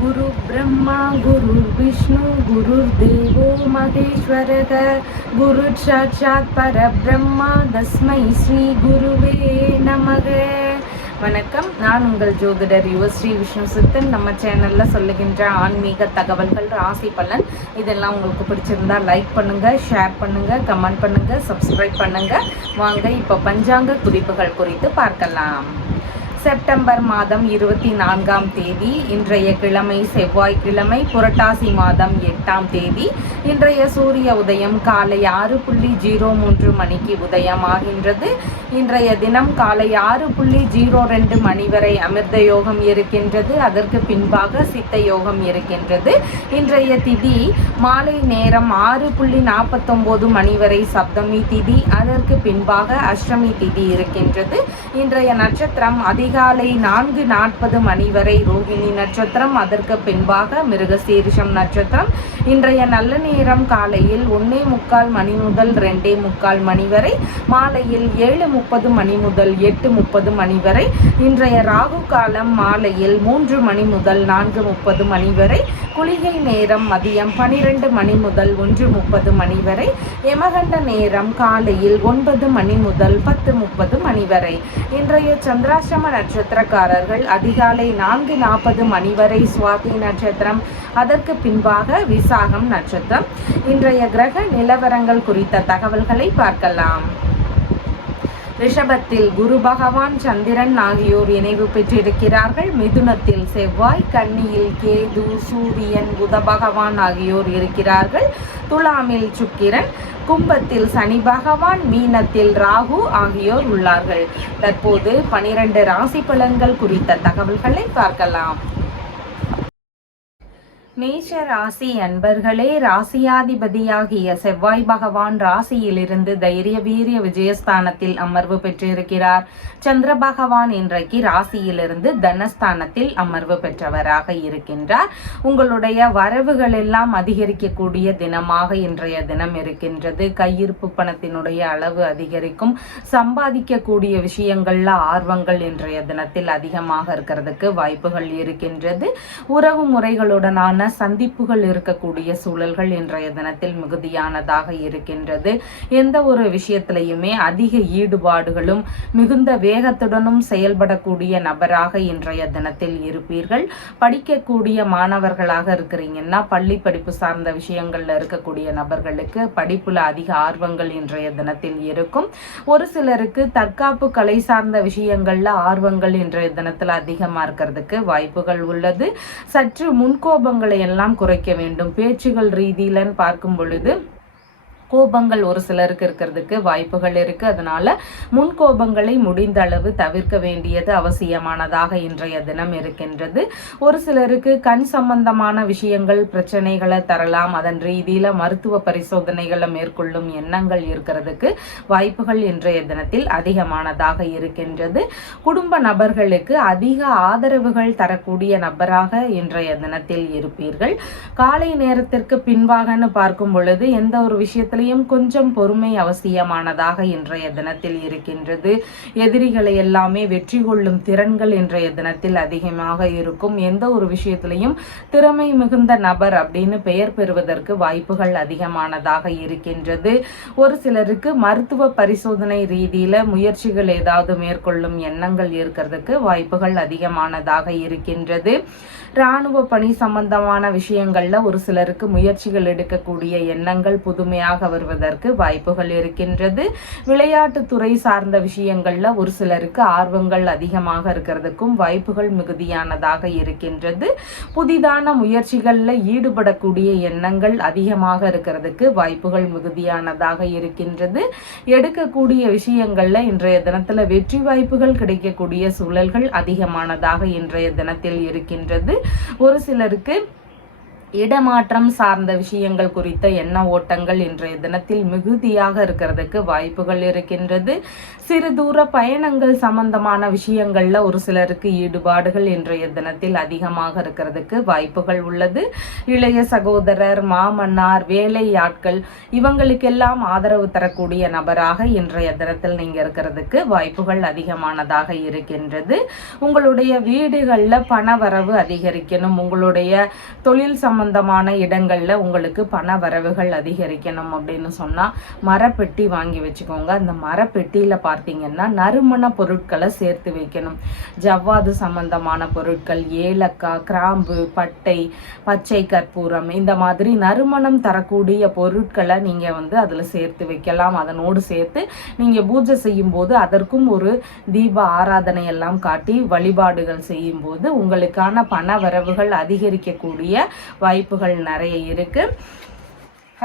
गुरु ब्रह्मा गुरु विष्णु गुरुर्देवो महेश्वरः गुरु साक्षात् परब्रह्मा तस्मै श्री गुरुवे நமக. வணக்கம், நான் உங்கள் ஜோதிடர் யுவஸ்ரீ விஷ்ணு சித்தன். நம்ம சேனலில் சொல்லுகின்ற ஆன்மீக தகவல்கள், ராசி பலன் இதெல்லாம் உங்களுக்கு பிடிச்சிருந்தா லைக் பண்ணுங்கள், ஷேர் பண்ணுங்கள், கமெண்ட் பண்ணுங்கள், சப்ஸ்கிரைப் பண்ணுங்கள். வாங்க இப்போ பஞ்சாங்க குறிப்புகள் குறித்து பார்க்கலாம். செப்டம்பர் மாதம் 24ஆம் தேதி இன்றைய கிழமை செவ்வாய்க்கிழமை, புரட்டாசி மாதம் 8ஆம் தேதி. இன்றைய சூரிய உதயம் காலை 6:03 மணிக்கு உதயமாகின்றது. இன்றைய தினம் காலை 6:02 மணி வரை அமிர்த யோகம் இருக்கின்றது. அதற்கு பின்பாக சித்த யோகம் இருக்கின்றது. இன்றைய திதி மாலை நேரம் 6:49 மணி வரை சப்தமி திதி. அதற்கு பின்பாக அஷ்டமி திதி இருக்கின்றது. இன்றைய நட்சத்திரம் அதிகாலை 4:40 மணி வரை ரோகிணி நட்சத்திரம். அதற்கு பின்பாக மிருகசீரிஷம் நட்சத்திரம். இன்றைய நல்ல நேரம் காலையில் 1:45 மணி முதல் 2:45 மணி வரை, மாலையில் 7:30 மணி முதல் 8:30 மணி வரை. இன்றைய ராகு காலம் மாலையில் 3 மணி முதல் 4:30 மணி வரை. குளிகை நேரம் மதியம் 12 மணி முதல் 1:30 மணி வரை. யமகண்ட நேரம் காலையில் 9 மணி முதல் 10:30 மணி வரை. இன்றைய சந்திராஷ்டம நட்சத்திரக்காரர்கள் அதிகாலை 4:40 மணி வரை சுவாதி நட்சத்திரம். அதற்கு பின்பாக விசாகம் நட்சத்திரம். இன்றைய கிரக நிலவரங்கள் குறித்த தகவல்களை பார்க்கலாம். ரிஷபத்தில் குரு பகவான், சந்திரன் ஆகியோர் இணைவு பெற்றிருக்கிறார்கள். மிதுனத்தில் செவ்வாய், கன்னியில் கேது, சூரியன், புத பகவான் ஆகியோர் இருக்கிறார்கள். துலாமில் சுக்கிரன், கும்பத்தில் சனி பகவான், மீனத்தில் ராகு ஆகியோர் உள்ளார்கள். தற்போது 12 ராசி பலன்கள் குறித்த தகவல்களை பார்க்கலாம். மேஷ ராசி அன்பர்களே, ராசியாதிபதியாகிய செவ்வாய் பகவான் ராசியிலிருந்து தைரிய வீரிய விஜயஸ்தானத்தில் அமர்வு பெற்றிருக்கிறார். சந்திர பகவான் இன்றைக்கு ராசியிலிருந்து தனஸ்தானத்தில் அமர்வு பெற்றவராக இருக்கின்றார். உங்களுடைய வரவுகள் எல்லாம் அதிகரிக்கக்கூடிய தினமாக இன்றைய தினம் இருக்கின்றது. கையிருப்பு பணத்தினுடைய அளவு அதிகரிக்கும். சம்பாதிக்கக்கூடிய விஷயங்கள்ல ஆர்வங்கள் இன்றைய தினத்தில் அதிகமாக இருக்கிறதுக்கு வாய்ப்புகள் இருக்கின்றது. உறவு முறைகளுடனான சந்திப்புகள் இருக்கக்கூடிய சூழல்கள் இன்றைய தினத்தில் மிகுதியானதாக இருக்கின்றது. எந்த ஒரு விஷயத்திலையுமே அதிக ஈடுபாடுகளும் மிகுந்த வேகத்துடனும் செயல்படக்கூடிய நபராக இன்றைய தினத்தில் இருப்பீர்கள். படிக்கக்கூடிய மாணவர்களாக இருக்கிறீங்கன்னா பள்ளி படிப்பு சார்ந்த விஷயங்கள்ல இருக்கக்கூடிய நபர்களுக்கு படிப்புல அதிக ஆர்வங்கள் இன்றைய தினத்தில் இருக்கும். ஒரு சிலருக்கு தற்காப்பு கலை சார்ந்த விஷயங்கள்ல ஆர்வங்கள் இன்றைய தினத்தில் அதிகமா இருக்கிறதுக்கு வாய்ப்புகள் உள்ளது. சற்று முன்கோபங்களை எல்லாம் குறைக்க வேண்டும். பேச்சுகள் ரீதியிலன்னு பார்க்கும் பொழுது கோபங்கள் ஒரு சிலருக்கு இருக்கிறதுக்கு வாய்ப்புகள் இருக்கு. அதனால முன்கோபங்களை முடிந்த அளவு தவிர்க்க வேண்டியது அவசியமானதாக இன்றைய தினம் இருக்கின்றது. ஒரு சிலருக்கு கண் சம்பந்தமான விஷயங்கள் பிரச்சனைகளை தரலாம். அதன் ரீதியில மருத்துவ பரிசோதனைகளை மேற்கொள்ளும் எண்ணங்கள் இருக்கிறதுக்கு வாய்ப்புகள் இன்றைய தினத்தில் அதிகமானதாக இருக்கின்றது. குடும்ப நபர்களுக்கு அதிக ஆதரவுகள் தரக்கூடிய நபராக இன்றைய தினத்தில் இருப்பீர்கள். காலை நேரத்திற்கு பின்பாகன்னு பார்க்கும் பொழுது எந்த ஒரு விஷயத்தை கொஞ்சம் பொறுமை அவசியமானதாக இன்றைய தினத்தில் இருக்கின்றது. எதிரிகளை எல்லாமே வெற்றி கொள்ளும் திறன்கள் இன்றைய தினத்தில் அதிகமாக இருக்கும். எந்த ஒரு விஷயத்திலையும் திறமை மிகுந்த நபர் அப்படின்னு பெயர் பெறுவதற்கு வாய்ப்புகள் அதிகமானதாக இருக்கின்றது. ஒரு சிலருக்கு மருத்துவ பரிசோதனை ரீதியில முயற்சிகள் ஏதாவது மேற்கொள்ளும் எண்ணங்கள் இருக்கிறதுக்கு வாய்ப்புகள் அதிகமானதாக இருக்கின்றது. இராணுவ பணி சம்பந்தமான விஷயங்கள்ல ஒரு சிலருக்கு முயற்சிகள் எடுக்கக்கூடிய எண்ணங்கள் புதுமையாக வருவதற்கு வாய்ப்புகள் இருக்கின்றது. விளையாட்டுத்துறை சார்ந்த விஷயங்கள்ல ஒரு சிலருக்கு ஆர்வங்கள் அதிகமாக இருக்கிறதுக்கும் வாய்ப்புகள் மிகுதியானதாக இருக்கின்றது. புதிதான முயற்சிகள்ல ஈடுபடக்கூடிய எண்ணங்கள் அதிகமாக இருக்கிறதுக்கு வாய்ப்புகள் மிகுதியானதாக இருக்கின்றது. எடுக்கக்கூடிய விஷயங்கள்ல இன்றைய தினத்துல வெற்றி வாய்ப்புகள் கிடைக்கக்கூடிய சூழல்கள் அதிகமானதாக இன்றைய தினத்தில் இருக்கின்றது. ஒரு சிலருக்கு இடமாற்றம் சார்ந்த விஷயங்கள் குறித்த எண்ண ஓட்டங்கள் இன்றைய தினத்தில் மிகுதியாக இருக்கிறதுக்கு வாய்ப்புகள் இருக்கின்றது. சிறு தூர பயணங்கள் சம்பந்தமான விஷயங்கள்ல ஒரு சிலருக்கு ஈடுபாடுகள் இன்றைய தினத்தில் அதிகமாக இருக்கிறதுக்கு வாய்ப்புகள் உள்ளது. இளைய சகோதரர், மாமன்னார், வேலை ஆட்கள் இவங்களுக்கெல்லாம் ஆதரவு தரக்கூடிய நபராக இன்றைய தினத்தில் நீங்க இருக்கிறதுக்கு வாய்ப்புகள் அதிகமானதாக இருக்கின்றது. உங்களுடைய வீடுகளில் பண வரவு அதிகரிக்கணும். உங்களுடைய தொழில் சம்பந்தமான இடங்கள்ல உங்களுக்கு பண வரவுகள் அதிகரிக்கணும் அப்படின்னு சொன்னா மரப்பெட்டி வாங்கி வச்சுக்கோங்க. அந்த மரப்பெட்டியில பார்த்தீங்கன்னா நறுமண பொருட்களை சேர்த்து வைக்கணும். ஜவ்வாது சம்பந்தமான பொருட்கள், ஏலக்காய், கிராம்பு, பட்டை, பச்சை கற்பூரம், இந்த மாதிரி நறுமணம் தரக்கூடிய பொருட்களை நீங்க அதுல சேர்த்து வைக்கலாம். அதனோடு சேர்த்து நீங்க பூஜை செய்யும் போது அதற்கும் ஒரு தீப ஆராதனை எல்லாம் காட்டி வழிபாடுகள் செய்யும் போது உங்களுக்கான பண வரவுகள் அதிகரிக்கக்கூடிய வாய்ப்புகள் நிறைய இருக்கு.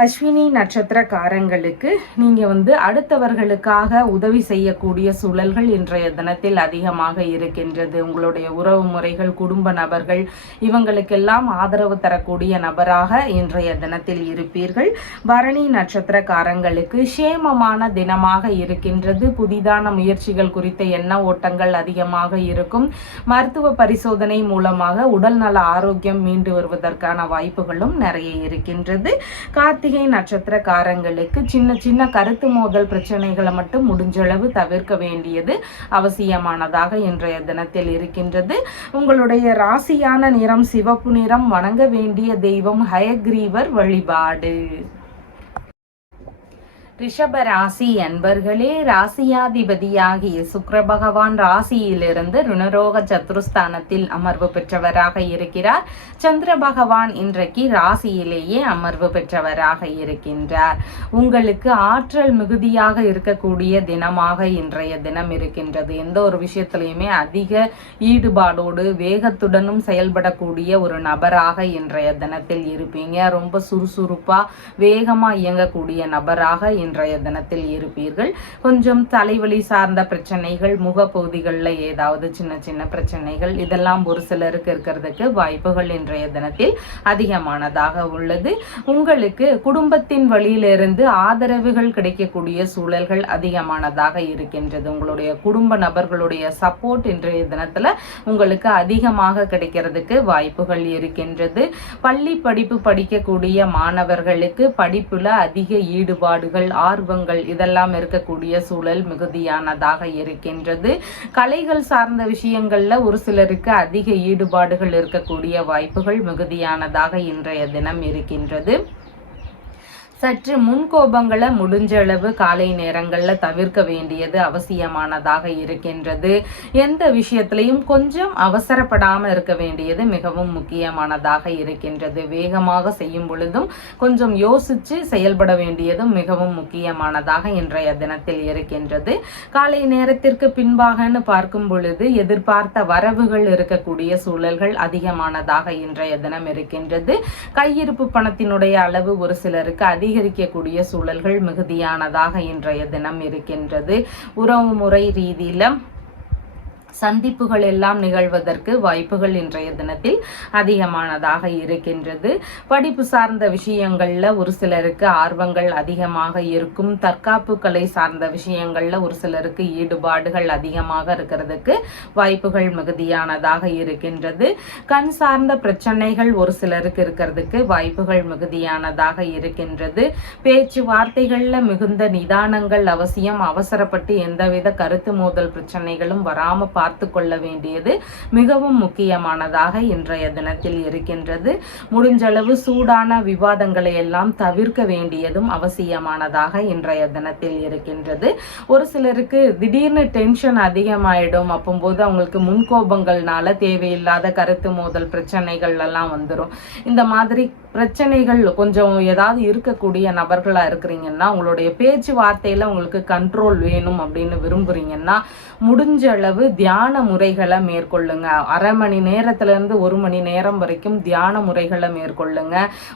அஸ்வினி நட்சத்திரக்காரங்களுக்கு நீங்கள் அடுத்தவர்களுக்காக உதவி செய்யக்கூடிய சூழல்கள் இன்றைய தினத்தில் அதிகமாக இருக்கின்றது. உங்களுடைய உறவு முறைகள், குடும்ப நபர்கள் இவங்களுக்கெல்லாம் ஆதரவு தரக்கூடிய நபராக இன்றைய தினத்தில் இருப்பீர்கள். பரணி நட்சத்திரக்காரங்களுக்கு சேமமான தினமாக இருக்கின்றது. புதிதான முயற்சிகள் குறித்த எண்ண ஓட்டங்கள் அதிகமாக இருக்கும். மருத்துவ பரிசோதனை மூலமாக உடல்நல ஆரோக்கியம் மீண்டு வருவதற்கான வாய்ப்புகளும் நிறைய இருக்கின்றது. கார்த்திகை நட்சத்திரக்காரங்களுக்கு சின்ன சின்ன கருத்து மோதல் பிரச்சனைகளை மட்டும் முடிஞ்சளவு தவிர்க்க வேண்டியது அவசியமானதாக இன்றைய தினத்தில் இருக்கின்றது. உங்களுடைய ராசியான நிறம் சிவப்பு நிறம். வணங்க வேண்டிய தெய்வம் ஹயக்ரீவர் வழிபாடு. ரிஷப ராசி அன்பர்களே, ராசியாதிபதியாகிய சுக்கிர பகவான் ராசியிலிருந்து ருணரோக சத்துருஸ்தானத்தில் அமர்வு பெற்றவராக இருக்கிறார். சந்திர பகவான் இன்றைக்கு ராசியிலேயே அமர்வு பெற்றவராக இருக்கின்றார். உங்களுக்கு ஆற்றல் மிகுதியாக இருக்கக்கூடிய தினமாக இன்றைய தினம் இருக்கின்றது. எந்த ஒரு விஷயத்திலையுமே அதிக ஈடுபாடோடு வேகத்துடனும் செயல்படக்கூடிய ஒரு நபராக இன்றைய தினத்தில் இருப்பீங்க. ரொம்ப சுறுசுறுப்பா வேகமா இயங்கக்கூடிய நபராக இன்றைய தினத்தில் இருப்பீர்கள். கொஞ்சம் தலைவலி சார்ந்த பிரச்சனைகள், முகப்பகுதிகளில் ஏதாவது சின்ன சின்ன பிரச்சனைகள் இதெல்லாம் ஒரு சிலருக்கு இருக்கிறதுக்கு வாய்ப்புகள் இன்றைய தினத்தில் அதிகமானதாக உள்ளது. உங்களுக்கு குடும்பத்தின் வழியிலிருந்து ஆதரவுகள் கிடைக்கக்கூடிய சூழல்கள் அதிகமானதாக இருக்கின்றது. உங்களுடைய குடும்ப நபர்களுடைய சப்போர்ட் இன்றைய தினத்துல உங்களுக்கு அதிகமாக கிடைக்கிறதுக்கு வாய்ப்புகள் இருக்கின்றது. பள்ளி படிப்பு படிக்கக்கூடிய மாணவர்களுக்கு படிப்புல அதிக ஈடுபாடுகள், ஆர்வங்கள் இதெல்லாம் இருக்கக்கூடிய சூழல் மிகுதியானதாக இருக்கின்றது. கலைகள் சார்ந்த விஷயங்கள்ல ஒரு சிலருக்கு அதிக ஈடுபாடுகள் இருக்கக்கூடிய வாய்ப்புகள் மிகுதியானதாக இன்றைய தினம் இருக்கின்றது. சற்று முன்கோபங்களை முடிஞ்ச அளவு காலை நேரங்களில் தவிர்க்க வேண்டியது அவசியமானதாக இருக்கின்றது. எந்த விஷயத்திலையும் கொஞ்சம் அவசரப்படாமல் இருக்க வேண்டியது மிகவும் முக்கியமானதாக இருக்கின்றது. வேகமாக செய்யும் பொழுதும் கொஞ்சம் யோசித்து செயல்பட வேண்டியதும் மிகவும் முக்கியமானதாக இன்றைய தினத்தில் இருக்கின்றது. காலை நேரத்திற்கு பின்பாகன்னு பார்க்கும் பொழுது எதிர்பார்த்த வரவுகள் இருக்கக்கூடிய சூழல்கள் அதிகமானதாக இன்றைய தினம் இருக்கின்றது. கையிருப்பு பணத்தினுடைய அளவு ஒரு சிலருக்கு அதிகரிக்கக்கூடிய சூழல்கள் மிகுதியானதாக இன்றைய தினம் இருக்கின்றது. உறவு முறை ரீதியில சந்திப்புகள் எல்லாம் நிகழ்வதற்கு வாய்ப்புகள் இன்றைய தினத்தில் அதிகமானதாக இருக்கின்றது. படிப்பு சார்ந்த விஷயங்கள்ல ஒரு சிலருக்கு ஆர்வங்கள் அதிகமாக இருக்கும். தற்காப்பு கலை சார்ந்த விஷயங்கள்ல ஒரு சிலருக்கு ஈடுபாடுகள் அதிகமாக இருக்கிறதுக்கு வாய்ப்புகள் மிகுதியானதாக இருக்கின்றது. கண் சார்ந்த பிரச்சனைகள் ஒரு சிலருக்கு இருக்கிறதுக்கு வாய்ப்புகள் மிகுதியானதாக இருக்கின்றது. பேச்சுவார்த்தைகள்ல மிகுந்த நிதானங்கள் அவசியம். அவசரப்பட்டு எந்தவித கருத்து மோதல் பிரச்சனைகளும் வராம பார்த்து கொள்ள வேண்டியது மிகவும் முக்கியமானதாக இன்றைய தினத்தில் இருக்கின்றது. முடிஞ்சளவு சூடான விவாதங்களை எல்லாம் தவிர்க்க வேண்டியதும் அவசியமானதாக இன்றைய தினத்தில் இருக்கின்றது. ஒரு சிலருக்கு திடீர்னு டென்ஷன் அதிகமாயிடும். அப்போது அவங்களுக்கு முன்கோபங்கள்னால தேவையில்லாத கருத்து மோதல் பிரச்சனைகள் எல்லாம் வந்துடும். இந்த மாதிரி பிரச்சனைகள் கொஞ்சம் ஏதாவது இருக்கக்கூடிய நபர்களா இருக்கிறீங்கன்னா, உங்களுடைய பேச்சுவார்த்தையில உங்களுக்கு கண்ட்ரோல் வேணும் அப்படின்னு விரும்புறீங்கன்னா முடிஞ்ச அளவு தியான முறைகளை மேற்கொள்ளுங்க. அரை மணி நேரத்திலிருந்து 1 மணி நேரம் வரைக்கும் தியான முறைகளை மேற்கொள்ளுங்க.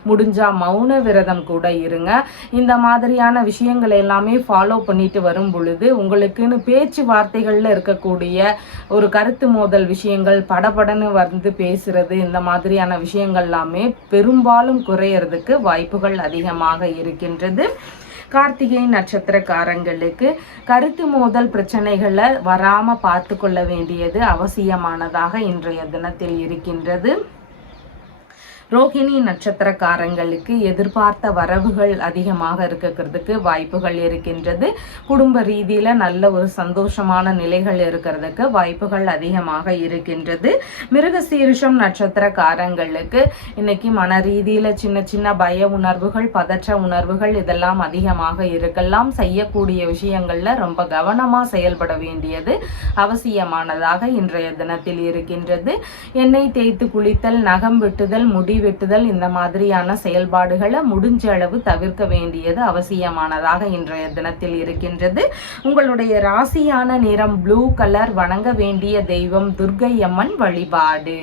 முடிஞ்சா மௌன விரதம் கூட இருங்க. இந்த மாதிரியான விஷயங்கள் எல்லாமே ஃபாலோ பண்ணிட்டு வரும் பொழுது உங்களுக்குன்னு பேச்சுவார்த்தைகள்ல இருக்கக்கூடிய ஒரு கருத்து மோதல் விஷயங்கள், படபடன்னு வந்து பேசுறது, இந்த மாதிரியான விஷயங்கள் எல்லாமே பெரும்பாலும் குறையறதுக்கு வாய்ப்புகள் அதிகமாக இருக்கின்றது. கார்த்திகை நட்சத்திரக்காரங்களுக்கு கருத்து மோதல் பிரச்சனைகளை வராம பார்த்து கொள்ள வேண்டியது அவசியமானதாக இன்றைய தினத்தில் இருக்கின்றது. ரோகிணி நட்சத்திரக்காரங்களுக்கு எதிர்பார்த்த வரவுகள் அதிகமாக இருக்கிறதுக்கு வாய்ப்புகள் இருக்கின்றது. குடும்ப ரீதியில நல்ல ஒரு சந்தோஷமான நிலைகள் இருக்கிறதுக்கு வாய்ப்புகள் அதிகமாக இருக்கின்றது. மிருகசீரிஷம் நட்சத்திரக்காரங்களுக்கு இன்னைக்கு மன ரீதியில சின்ன சின்ன பய உணர்வுகள், பதற்ற உணர்வுகள் இதெல்லாம் அதிகமாக இருக்கலாம். செய்யக்கூடிய விஷயங்கள்ல ரொம்ப கவனமா செயல்பட வேண்டியது அவசியமானதாக இன்றைய தினத்தில் இருக்கின்றது. எண்ணெய் தேய்த்து குளித்தல், நகம் வெட்டுதல், முடி வெட்டுதல் இந்த மாதிரியான செயல்பாடுகளை முடிஞ்ச அளவு தவிர்க்க வேண்டியது அவசியமானதாக இன்றைய தினத்தில் இருக்கின்றது. உங்களுடைய ராசியான நிறம் ப்ளூ கலர். வணங்க வேண்டிய தெய்வம் துர்க்கை அம்மன் வழிபாடு.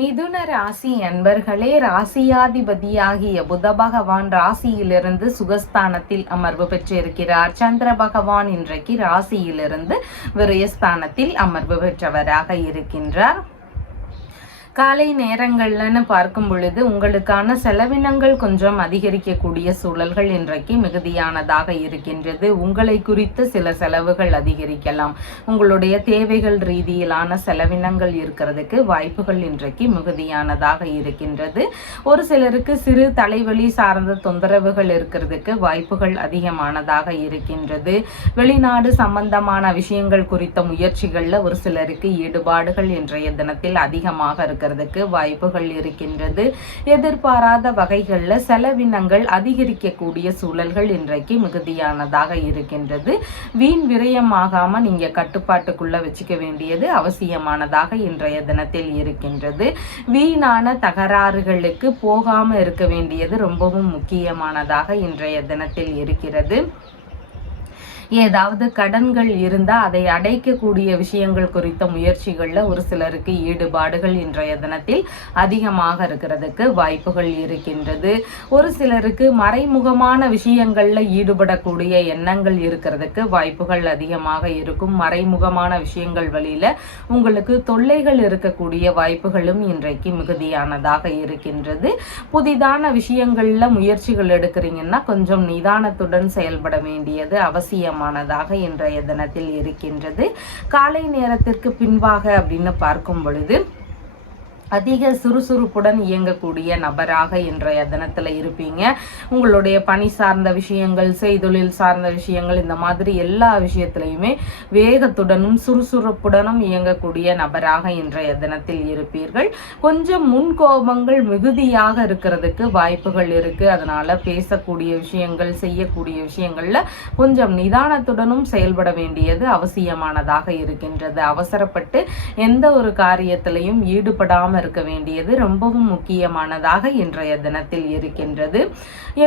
மிதுன ராசி அன்பர்களே, ராசியாதிபதியாகிய புத பகவான் ராசியிலிருந்து சுகஸ்தானத்தில் அமர்வு பெற்றிருக்கிறார். சந்திர பகவான் இன்றைக்கு ராசியிலிருந்து விரயஸ்தானத்தில் அமர்வு பெற்றவராக இருக்கின்றார். காலை நேரங்கள்லன்னு பார்க்கும் பொழுது உங்களுக்கான செலவினங்கள் கொஞ்சம் அதிகரிக்கக்கூடிய சூழல்கள் இன்றைக்கு மிகுதியானதாக இருக்கின்றது. உங்களை குறித்து சில செலவுகள் அதிகரிக்கலாம். உங்களுடைய தேவைகள் ரீதியிலான செலவினங்கள் இருக்கிறதுக்கு வாய்ப்புகள் இன்றைக்கு மிகுதியானதாக இருக்கின்றது. ஒரு சிலருக்கு சிறு தலைவலி சார்ந்த தொந்தரவுகள் இருக்கிறதுக்கு வாய்ப்புகள் அதிகமானதாக இருக்கின்றது. வெளிநாடு சம்பந்தமான விஷயங்கள் குறித்த முயற்சிகள்ல ஒரு சிலருக்கு ஈடுபாடுகள் இன்றைய தினத்தில் அதிகமாக இருக்கு வாய்ப்புகள் இருக்கின்றது. எதிர்பாராத வகைகள்ல செலவினங்கள் அதிகரிக்கக்கூடிய சூழல்கள் இன்றைக்கு மிகுதியானதாக இருக்கின்றது. வீண் விரயமாகாம நீங்க கட்டுப்பாட்டுக்குள்ள வச்சுக்க வேண்டியது அவசியமானதாக இன்றைய தினத்தில் இருக்கின்றது. வீணான தகராறுகளுக்கு போகாம இருக்க வேண்டியது ரொம்பவும் முக்கியமானதாக இன்றைய தினத்தில் இருக்கிறது. ஏதாவது கடன்கள் இருந்தால் அதை அடைக்கக்கூடிய விஷயங்கள் குறித்த முயற்சிகளில் ஒரு சிலருக்கு ஈடுபாடுகள் இன்றைய தினத்தில் அதிகமாக இருக்கிறதுக்கு வாய்ப்புகள் இருக்கின்றது. ஒரு சிலருக்கு மறைமுகமான விஷயங்களில் ஈடுபடக்கூடிய எண்ணங்கள் இருக்கிறதுக்கு வாய்ப்புகள் அதிகமாக இருக்கும். மறைமுகமான விஷயங்கள் வழியில் உங்களுக்கு தொல்லைகள் இருக்கக்கூடிய வாய்ப்புகளும் இன்றைக்கு மிகுதியானதாக இருக்கின்றது. புதிதான விஷயங்களில் முயற்சிகள் எடுக்கிறீங்கன்னா கொஞ்சம் நிதானத்துடன் செயல்பட வேண்டியது அவசியம் மானதாக இன்றைய தினத்தில் இருக்கின்றது. காலை நேரத்திற்கு பின்பாக அப்படின்னு பார்க்கும் பொழுது அதிக சுறுசுறுப்புடன் இயங்கக்கூடிய நபராக இன்றைய தினத்தில் இருப்பீங்க. உங்களுடைய பணி சார்ந்த விஷயங்கள், செய்தொழில் சார்ந்த விஷயங்கள், இந்த மாதிரி எல்லா விஷயத்திலையுமே வேகத்துடனும் சுறுசுறுப்புடனும் இயங்கக்கூடிய நபராக இன்றைய தினத்தில் இருப்பீர்கள். கொஞ்சம் முன்கோபங்கள் மிகுதியாக இருக்கிறதுக்கு வாய்ப்புகள் இருக்கு. அதனால பேசக்கூடிய விஷயங்கள், செய்யக்கூடிய விஷயங்கள்ல கொஞ்சம் நிதானத்துடனும் செயல்பட வேண்டியது அவசியமானதாக இருக்கின்றது. அவசரப்பட்டு எந்த ஒரு காரியத்திலையும் ஈடுபடாமல் இருக்க வேண்டியது ரொம்பவும் முக்கியமானதாக இன்றைய தினத்தில் இருக்கின்றது.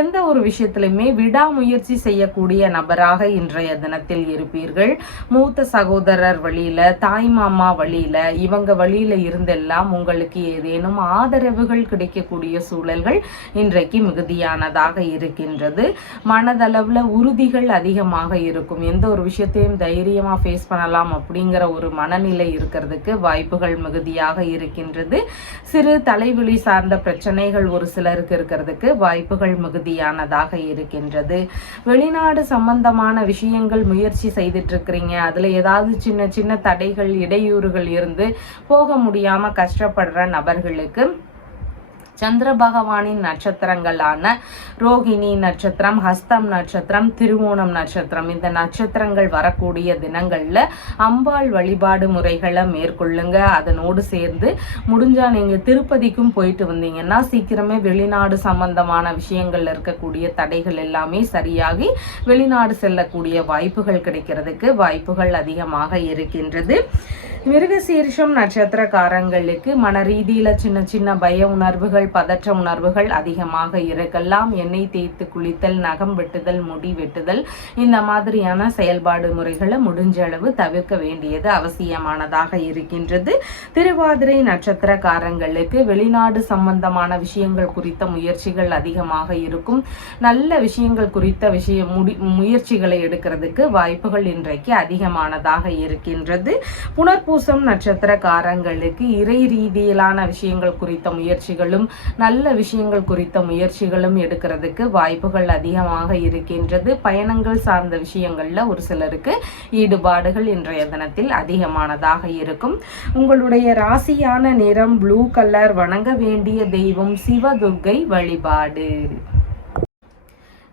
எந்த ஒரு விஷயத்திலுமே விடாமுயற்சி செய்யக்கூடிய நபராக இன்றைய தினத்தில் இருப்பீர்கள். மூத்த சகோதரர் வழியில, தாய் மாமா வழியில, இவங்க வழியில இருந்தெல்லாம் உங்களுக்கு ஏதேனும் ஆதரவுகள் கிடைக்கக்கூடிய சூழல்கள் இன்றைக்கு மிகுதியானதாக இருக்கின்றது. மனதளவுல உறுதிகள் அதிகமாக இருக்கும். எந்த ஒரு விஷயத்தையும் தைரியமா ஃபேஸ் பண்ணலாம் அப்படிங்கிற ஒரு மனநிலை இருக்கிறதுக்கு வாய்ப்புகள் மிகுதியாக இருக்கின்றது. சிறு தலைவலி சார்ந்த பிரச்சனைகள் ஒரு சிலருக்கு இருக்கிறதுக்கு வாய்ப்புகள் மிகுதியானதாக இருக்கின்றது. வெளிநாடு சம்பந்தமான விஷயங்கள் முயற்சி செய்துட்டு இருக்கிறீங்க. அதுல ஏதாவது சின்ன சின்ன தடைகள், இடையூறுகள் இருந்து போக முடியாம கஷ்டப்படுற நபர்களுக்கு சந்திர பகவானின் நட்சத்திரங்களான ரோகிணி நட்சத்திரம், ஹஸ்தம் நட்சத்திரம், திருவோணம் நட்சத்திரம், இந்த நட்சத்திரங்கள் வரக்கூடிய தினங்கள்ல அம்பாள் வழிபாடு முறைகளை மேற்கொள்ளுங்க. அதனோடு சேர்ந்து முடிஞ்சா நீங்க திருப்பதிக்கும் போயிட்டு வந்தீங்கன்னா சீக்கிரமே வெளிநாடு சம்பந்தமான விஷயங்கள்ல இருக்கக்கூடிய தடைகள் எல்லாமே சரியாகி வெளிநாடு செல்லக்கூடிய வாய்ப்புகள் கிடைக்கிறதுக்கு வாய்ப்புகள் அதிகமாக இருக்கின்றது. மிருகசீரிஷம் நட்சத்திரக்காரங்களுக்கு மன ரீதியில சின்ன சின்ன பய உணர்வுகள், பதற்ற உணர்வுகள் அதிகமாக இருக்கலாம். எண்ணெய் தேய்த்து குளித்தல், நகம் வெட்டுதல், முடி வெட்டுதல், இந்த மாதிரியான செயல்பாடு முறைகளை முடிஞ்ச அளவு தவிர்க்க வேண்டியது அவசியமானதாக இருக்கின்றது. திருவாதிரை நட்சத்திரக்காரங்களுக்கு வெளிநாடு சம்பந்தமான விஷயங்கள் குறித்த முயற்சிகள் அதிகமாக இருக்கும். நல்ல விஷயங்கள் குறித்த முயற்சிகளை எடுக்கிறதுக்கு வாய்ப்புகள் இன்றைக்கு அதிகமானதாக இருக்கின்றது. புனர்பூசம் நட்சத்திரக்காரங்களுக்கு இறை ரீதியிலான விஷயங்கள் குறித்த முயற்சிகளும் நல்ல விஷயங்கள் குறித்த முயற்சிகளும் எடுக்கிறதுக்கு வாய்ப்புகள் அதிகமாக இருக்கின்றது. பயணங்கள் சார்ந்த விஷயங்கள்ல ஒரு சிலருக்கு ஈடுபாடுகள் இன்றைய தினத்தில் அதிகமானதாக இருக்கும். உங்களுடைய ராசியான நிறம் ப்ளூ கலர். வணங்க வேண்டிய தெய்வம் சிவதுர்க்கை வழிபாடு.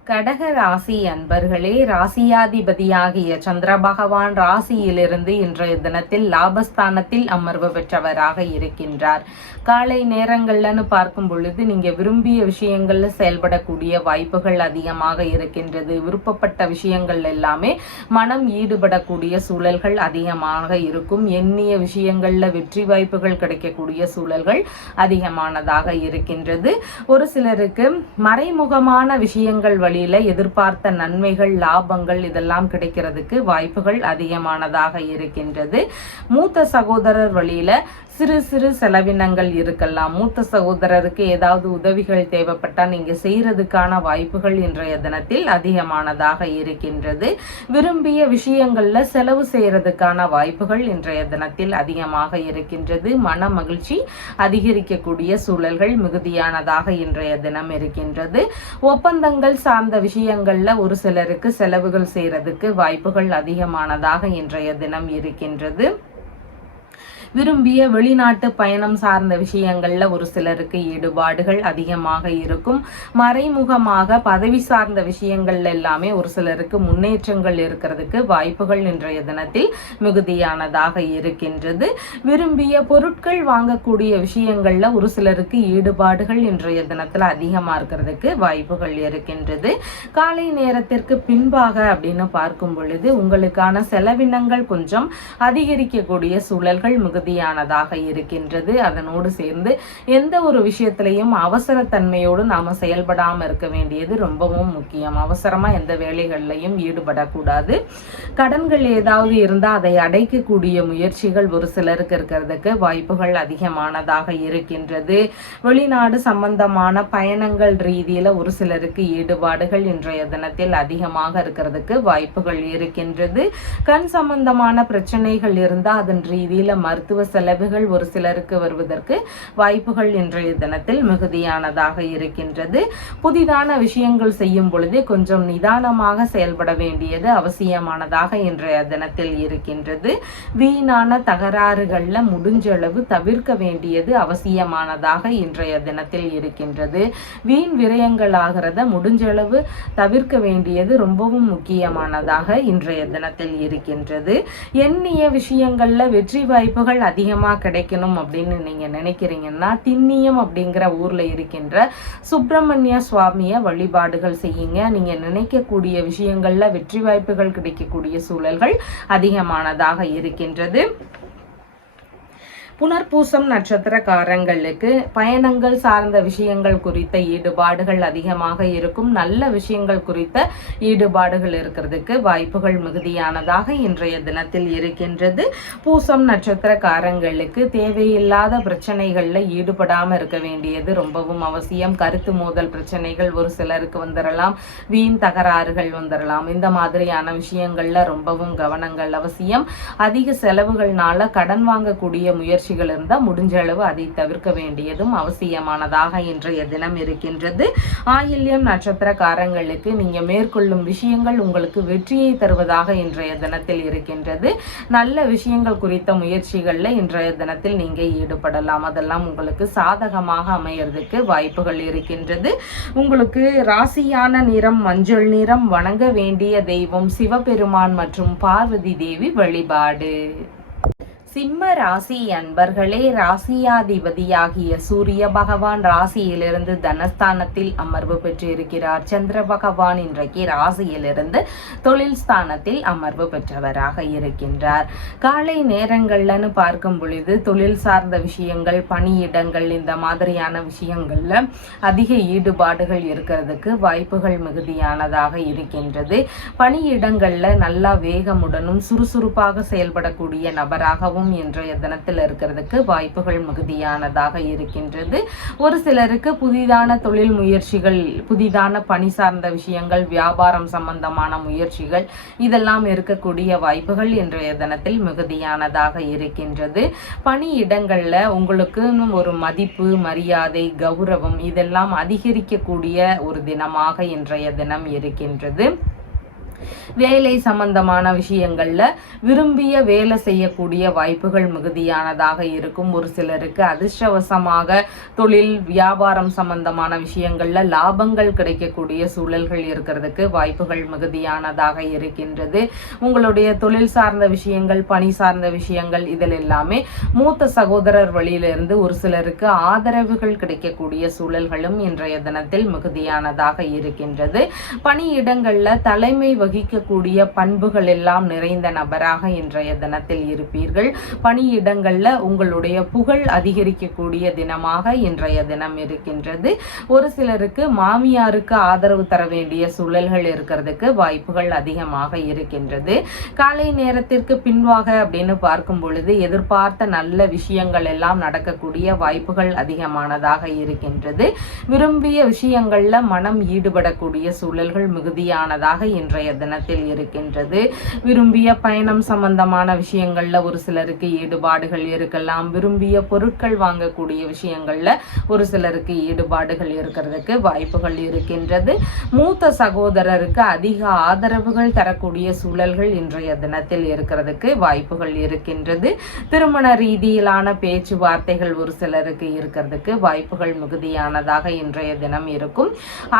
கடக ராசி அன்பர்களே, ராசியாதிபதியாகிய சந்திர பகவான் ராசியிலிருந்து இன்றைய தினத்தில் லாபஸ்தானத்தில் அமர்வு பெற்றவராக இருக்கின்றார். காலை நேரங்கள்லன்னு பார்க்கும் பொழுது நீங்க விரும்பிய விஷயங்கள்ல செயல்படக்கூடிய வாய்ப்புகள் அதிகமாக இருக்கின்றது. விருப்பப்பட்ட விஷயங்கள் எல்லாமே மனம் ஈடுபடக்கூடிய சூழல்கள் அதிகமாக இருக்கும். எண்ணிய விஷயங்கள்ல வெற்றி வாய்ப்புகள் கிடைக்கக்கூடிய சூழல்கள் அதிகமானதாக இருக்கின்றது. ஒரு சிலருக்கு மறைமுகமான விஷயங்கள் வழியில எதிர்பார்த்த நன்மைகள், லாபங்கள் இதெல்லாம் கிடைக்கிறதுக்கு வாய்ப்புகள் அதிகமானதாக இருக்கின்றது. மூத்த சகோதரர் வழியில சிறு சிறு செலவினங்கள் இருக்கலாம். மூத்த சகோதரருக்கு ஏதாவது உதவிகள் தேவைப்பட்டா நீங்க செய்யறதுக்கான வாய்ப்புகள் இன்றைய தினத்தில் அதிகமானதாக இருக்கின்றது. விரும்பிய விஷயங்கள்ல செலவு செய்யறதுக்கான வாய்ப்புகள் இன்றைய தினத்தில் அதிகமாக இருக்கின்றது. மன மகிழ்ச்சி அதிகரிக்கக்கூடிய சூழல்கள் மிகுதியானதாக இன்றைய தினம் இருக்கின்றது. ஒப்பந்தங்கள் சார்ந்த விஷயங்கள்ல ஒரு சிலருக்கு செலவுகள் செய்யறதுக்கு வாய்ப்புகள் அதிகமானதாக இன்றைய தினம் இருக்கின்றது. விரும்பிய வெளிநாட்டு பயணம் சார்ந்த விஷயங்கள்ல ஒரு சிலருக்கு ஈடுபாடுகள் அதிகமாக இருக்கும். மறைமுகமாக பதவி சார்ந்த விஷயங்கள் எல்லாமே ஒரு சிலருக்கு முன்னேற்றங்கள் இருக்கிறதுக்கு வாய்ப்புகள் இன்றைய தினத்தில் மிகுதியானதாக இருக்கின்றது. விரும்பிய பொருட்கள் வாங்கக்கூடிய விஷயங்கள்ல ஒரு சிலருக்கு ஈடுபாடுகள் இன்றைய தினத்துல அதிகமா இருக்கிறதுக்கு வாய்ப்புகள் இருக்கின்றது. காலை நேரத்திற்கு பின்பாக அப்படின்னு பார்க்கும் பொழுது உங்களுக்கான செலவினங்கள் கொஞ்சம் அதிகரிக்கக்கூடிய சூழல்கள் மிகுதியானதாக இருக்கின்றது. அதனோடு சேர்ந்து எந்த ஒரு விஷயத்திலையும் அவசரத்தன்மையோடு நாம செயல்படாம இருக்க வேண்டியது ரொம்பவும் முக்கியம். அவசரமா எந்த வேலைகள்லையும் ஈடுபடக்கூடாது. கடன்கள் ஏதாவது இருந்தால் அதை அடைக்கக்கூடிய முயற்சிகள் ஒரு சிலருக்கு இருக்கிறதுக்கு வாய்ப்புகள் அதிகமானதாக இருக்கின்றது. வெளிநாடு சம்பந்தமான பயணங்கள் ரீதியில ஒரு சிலருக்கு ஈடுபாடுகள் இன்றைய தினத்தில் அதிகமாக இருக்கிறதுக்கு வாய்ப்புகள் இருக்கின்றது. கண் சம்பந்தமான பிரச்சனைகள் இருந்தால் அதன் ரீதியில மருத்துவ செலவுகள் ஒரு சிலருக்கு வருவதற்கு வாய்ப்புகள் இன்றைய தினத்தில் மிகுதியானதாக இருக்கின்றது. புதிதான விஷயங்கள் செய்யும் பொழுது கொஞ்சம் நிதானமாக செயல்பட வேண்டியது அவசியமானதாக இன்றைய தினத்தில் இருக்கின்றது. வீணான தகராறுகள்ல முடிஞ்சளவு தவிர்க்க வேண்டியது அவசியமானதாக இன்றைய தினத்தில் இருக்கின்றது. வீண் விரயங்கள் ஆகிறத முடிஞ்சளவு தவிர்க்க வேண்டியது ரொம்பவும் முக்கியமானதாக இன்றைய தினத்தில் இருக்கின்றது. எண்ணிய விஷயங்கள்ல வெற்றி வாய்ப்புகள் அதிகமாக கிடைக்கணும் அப்படின்னு நீங்க நினைக்கிறீங்கன்னா திண்ணியம் அப்படிங்கிற ஊர்ல இருக்கின்ற சுப்பிரமணிய சுவாமிய வழிபாடுகள் செய்யுங்க. நீங்க நினைக்கக்கூடிய விஷயங்கள்ல வெற்றி வாய்ப்புகள் கிடைக்கக்கூடிய சூழல்கள் அதிகமானதாக இருக்கின்றது. புனர்பூசம் நட்சத்திரக்காரங்களுக்கு பயணங்கள் சார்ந்த விஷயங்கள் குறித்த ஈடுபாடுகள் அதிகமாக இருக்கும். நல்ல விஷயங்கள் குறித்த ஈடுபாடுகள் இருக்கிறதுக்கு வாய்ப்புகள் மிகுதியானதாக இன்றைய தினத்தில் இருக்கின்றது. பூசம் நட்சத்திரக்காரங்களுக்கு தேவையில்லாத பிரச்சனைகள்ல ஈடுபடாம இருக்க வேண்டியது ரொம்பவும் அவசியம். கருத்து மோதல் பிரச்சனைகள் ஒரு சிலருக்கு வந்துடலாம். வீண் தகராறுகள் வந்துடலாம். இந்த மாதிரியான விஷயங்கள்ல ரொம்பவும் கவனங்கள் அவசியம். அதிக செலவுகள்னால கடன் வாங்கக்கூடிய முயற்சிகள் இருந்தால் முடிஞ்ச அளவு அதை தவிர்க்க வேண்டியதும் அவசியமானதாக இன்றைய தினம் இருக்கின்றது. ஆயில்யம் நட்சத்திரக்காரங்களுக்கு நீங்க மேற்கொள்ளும் விஷயங்கள் உங்களுக்கு வெற்றியை தருவதாக இன்றைய தினத்தில் இருக்கின்றது. நல்ல விஷயங்கள் குறித்த முயற்சிகள்ல இன்றைய தினத்தில் நீங்க ஈடுபடலாம். அதெல்லாம் உங்களுக்கு சாதகமாக அமையறதுக்கு வாய்ப்புகள் இருக்கின்றது. உங்களுக்கு ராசியான நிறம் மஞ்சள் நிறம். வணங்க வேண்டிய தெய்வம் சிவபெருமான் மற்றும் பார்வதி தேவி வழிபாடு. சிம்ம ராசி அன்பர்களே, ராசியாதிபதியாகிய சூரிய பகவான் ராசியிலிருந்து தனஸ்தானத்தில் அமர்வு பெற்றிருக்கிறார். சந்திர பகவான் இன்றைக்கு ராசியிலிருந்து தொழில் ஸ்தானத்தில் அமர்வு பெற்றவராக இருக்கின்றார். காலை நேரங்கள்லன்னு பார்க்கும் பொழுது தொழில் சார்ந்த விஷயங்கள், பணியிடங்கள், இந்த மாதிரியான விஷயங்கள்ல அதிக ஈடுபாடுகள் இருக்கிறதுக்கு வாய்ப்புகள் மிகுதியானதாக இருக்கின்றது. பணியிடங்கள்ல நல்லா வேகமுடனும் சுறுசுறுப்பாக செயல்படக்கூடிய நபராகவும் இன்றைய தினத்தில் இருக்கிறதுக்கு வாய்ப்புகள் மிகுதியானதாக இருக்கின்றது. ஒரு சிலருக்கு புதிதான தொழில் முயற்சிகள், புதிதான பணி சார்ந்த விஷயங்கள், வியாபாரம் சம்பந்தமான முயற்சிகள் இதெல்லாம் இருக்கக்கூடிய வாய்ப்புகள் இன்றைய தினத்தில் மிகுதியானதாக இருக்கின்றது. பணியிடங்கள்ல உங்களுக்கு ஒரு மதிப்பு, மரியாதை, கௌரவம் இதெல்லாம் அதிகரிக்கக்கூடிய ஒரு தினமாக இன்றைய தினம் இருக்கின்றது. வேலை சம்பந்தமான விஷயங்கள்ல விரும்பிய வேலை செய்யக்கூடிய வாய்ப்புகள் மிகுதியானதாக இருக்கும். ஒரு சிலருக்கு அதிர்ஷ்டவசமாக தொழில் வியாபாரம் சம்பந்தமான விஷயங்கள்ல லாபங்கள் கிடைக்கக்கூடிய சூழல்கள் இருக்கிறதுக்கு வாய்ப்புகள் மிகுதியானதாக இருக்கின்றது. உங்களுடைய தொழில் சார்ந்த விஷயங்கள், பணி சார்ந்த விஷயங்கள் இதில் எல்லாமே மூத்த சகோதரர் வழியிலிருந்து ஒரு சிலருக்கு ஆதரவுகள் கிடைக்கக்கூடிய சூழல்களும் இன்றைய தினத்தில் மிகுதியானதாக இருக்கின்றது. பணியிடங்கள்ல தலைமை வகிக்கக்கூடிய பண்புகள் எல்லாம் நிறைந்த நபராக இன்றைய தினத்தில் இருப்பீர்கள். பணியிடங்கள்ல உங்களுடைய புகழ் அதிகரிக்கக்கூடிய தினமாக இன்றைய தினம் இருக்கின்றது. ஒரு சிலருக்கு மாமியாருக்கு ஆதரவு தர வேண்டிய சூழல்கள் இருக்கிறதுக்கு வாய்ப்புகள் அதிகமாக இருக்கின்றது. காலை நேரத்திற்கு பின்வாக அப்படின்னு பார்க்கும் பொழுது எதிர்பார்த்த நல்ல விஷயங்கள் எல்லாம் நடக்கக்கூடிய வாய்ப்புகள் அதிகமானதாக இருக்கின்றது. விரும்பிய விஷயங்கள்ல மனம் ஈடுபடக்கூடிய சூழல்கள் மிகுதியானதாக இன்றைய தினத்தில் இருக்கின்றது. விரும்பிய பயணம் சம்பந்தமான விஷயங்கள்ல ஒரு சிலருக்கு ஈடுபாடுகள் இருக்கலாம். விரும்பிய பொருட்கள் வாங்கக்கூடிய விஷயங்கள்ல ஒரு சிலருக்கு ஈடுபாடுகள் இருக்கிறதுக்கு வாய்ப்புகள் இருக்கின்றது. மூத்த சகோதரருக்கு அதிக ஆதரவுகள் தரக்கூடிய சூழல்கள் இன்றைய தினத்தில் இருக்கிறதுக்கு வாய்ப்புகள் இருக்கின்றது. திருமண ரீதியிலான பேச்சுவார்த்தைகள் ஒரு சிலருக்கு இருக்கிறதுக்கு வாய்ப்புகள் மிகுதியானதாக இன்றைய தினம் இருக்கும்.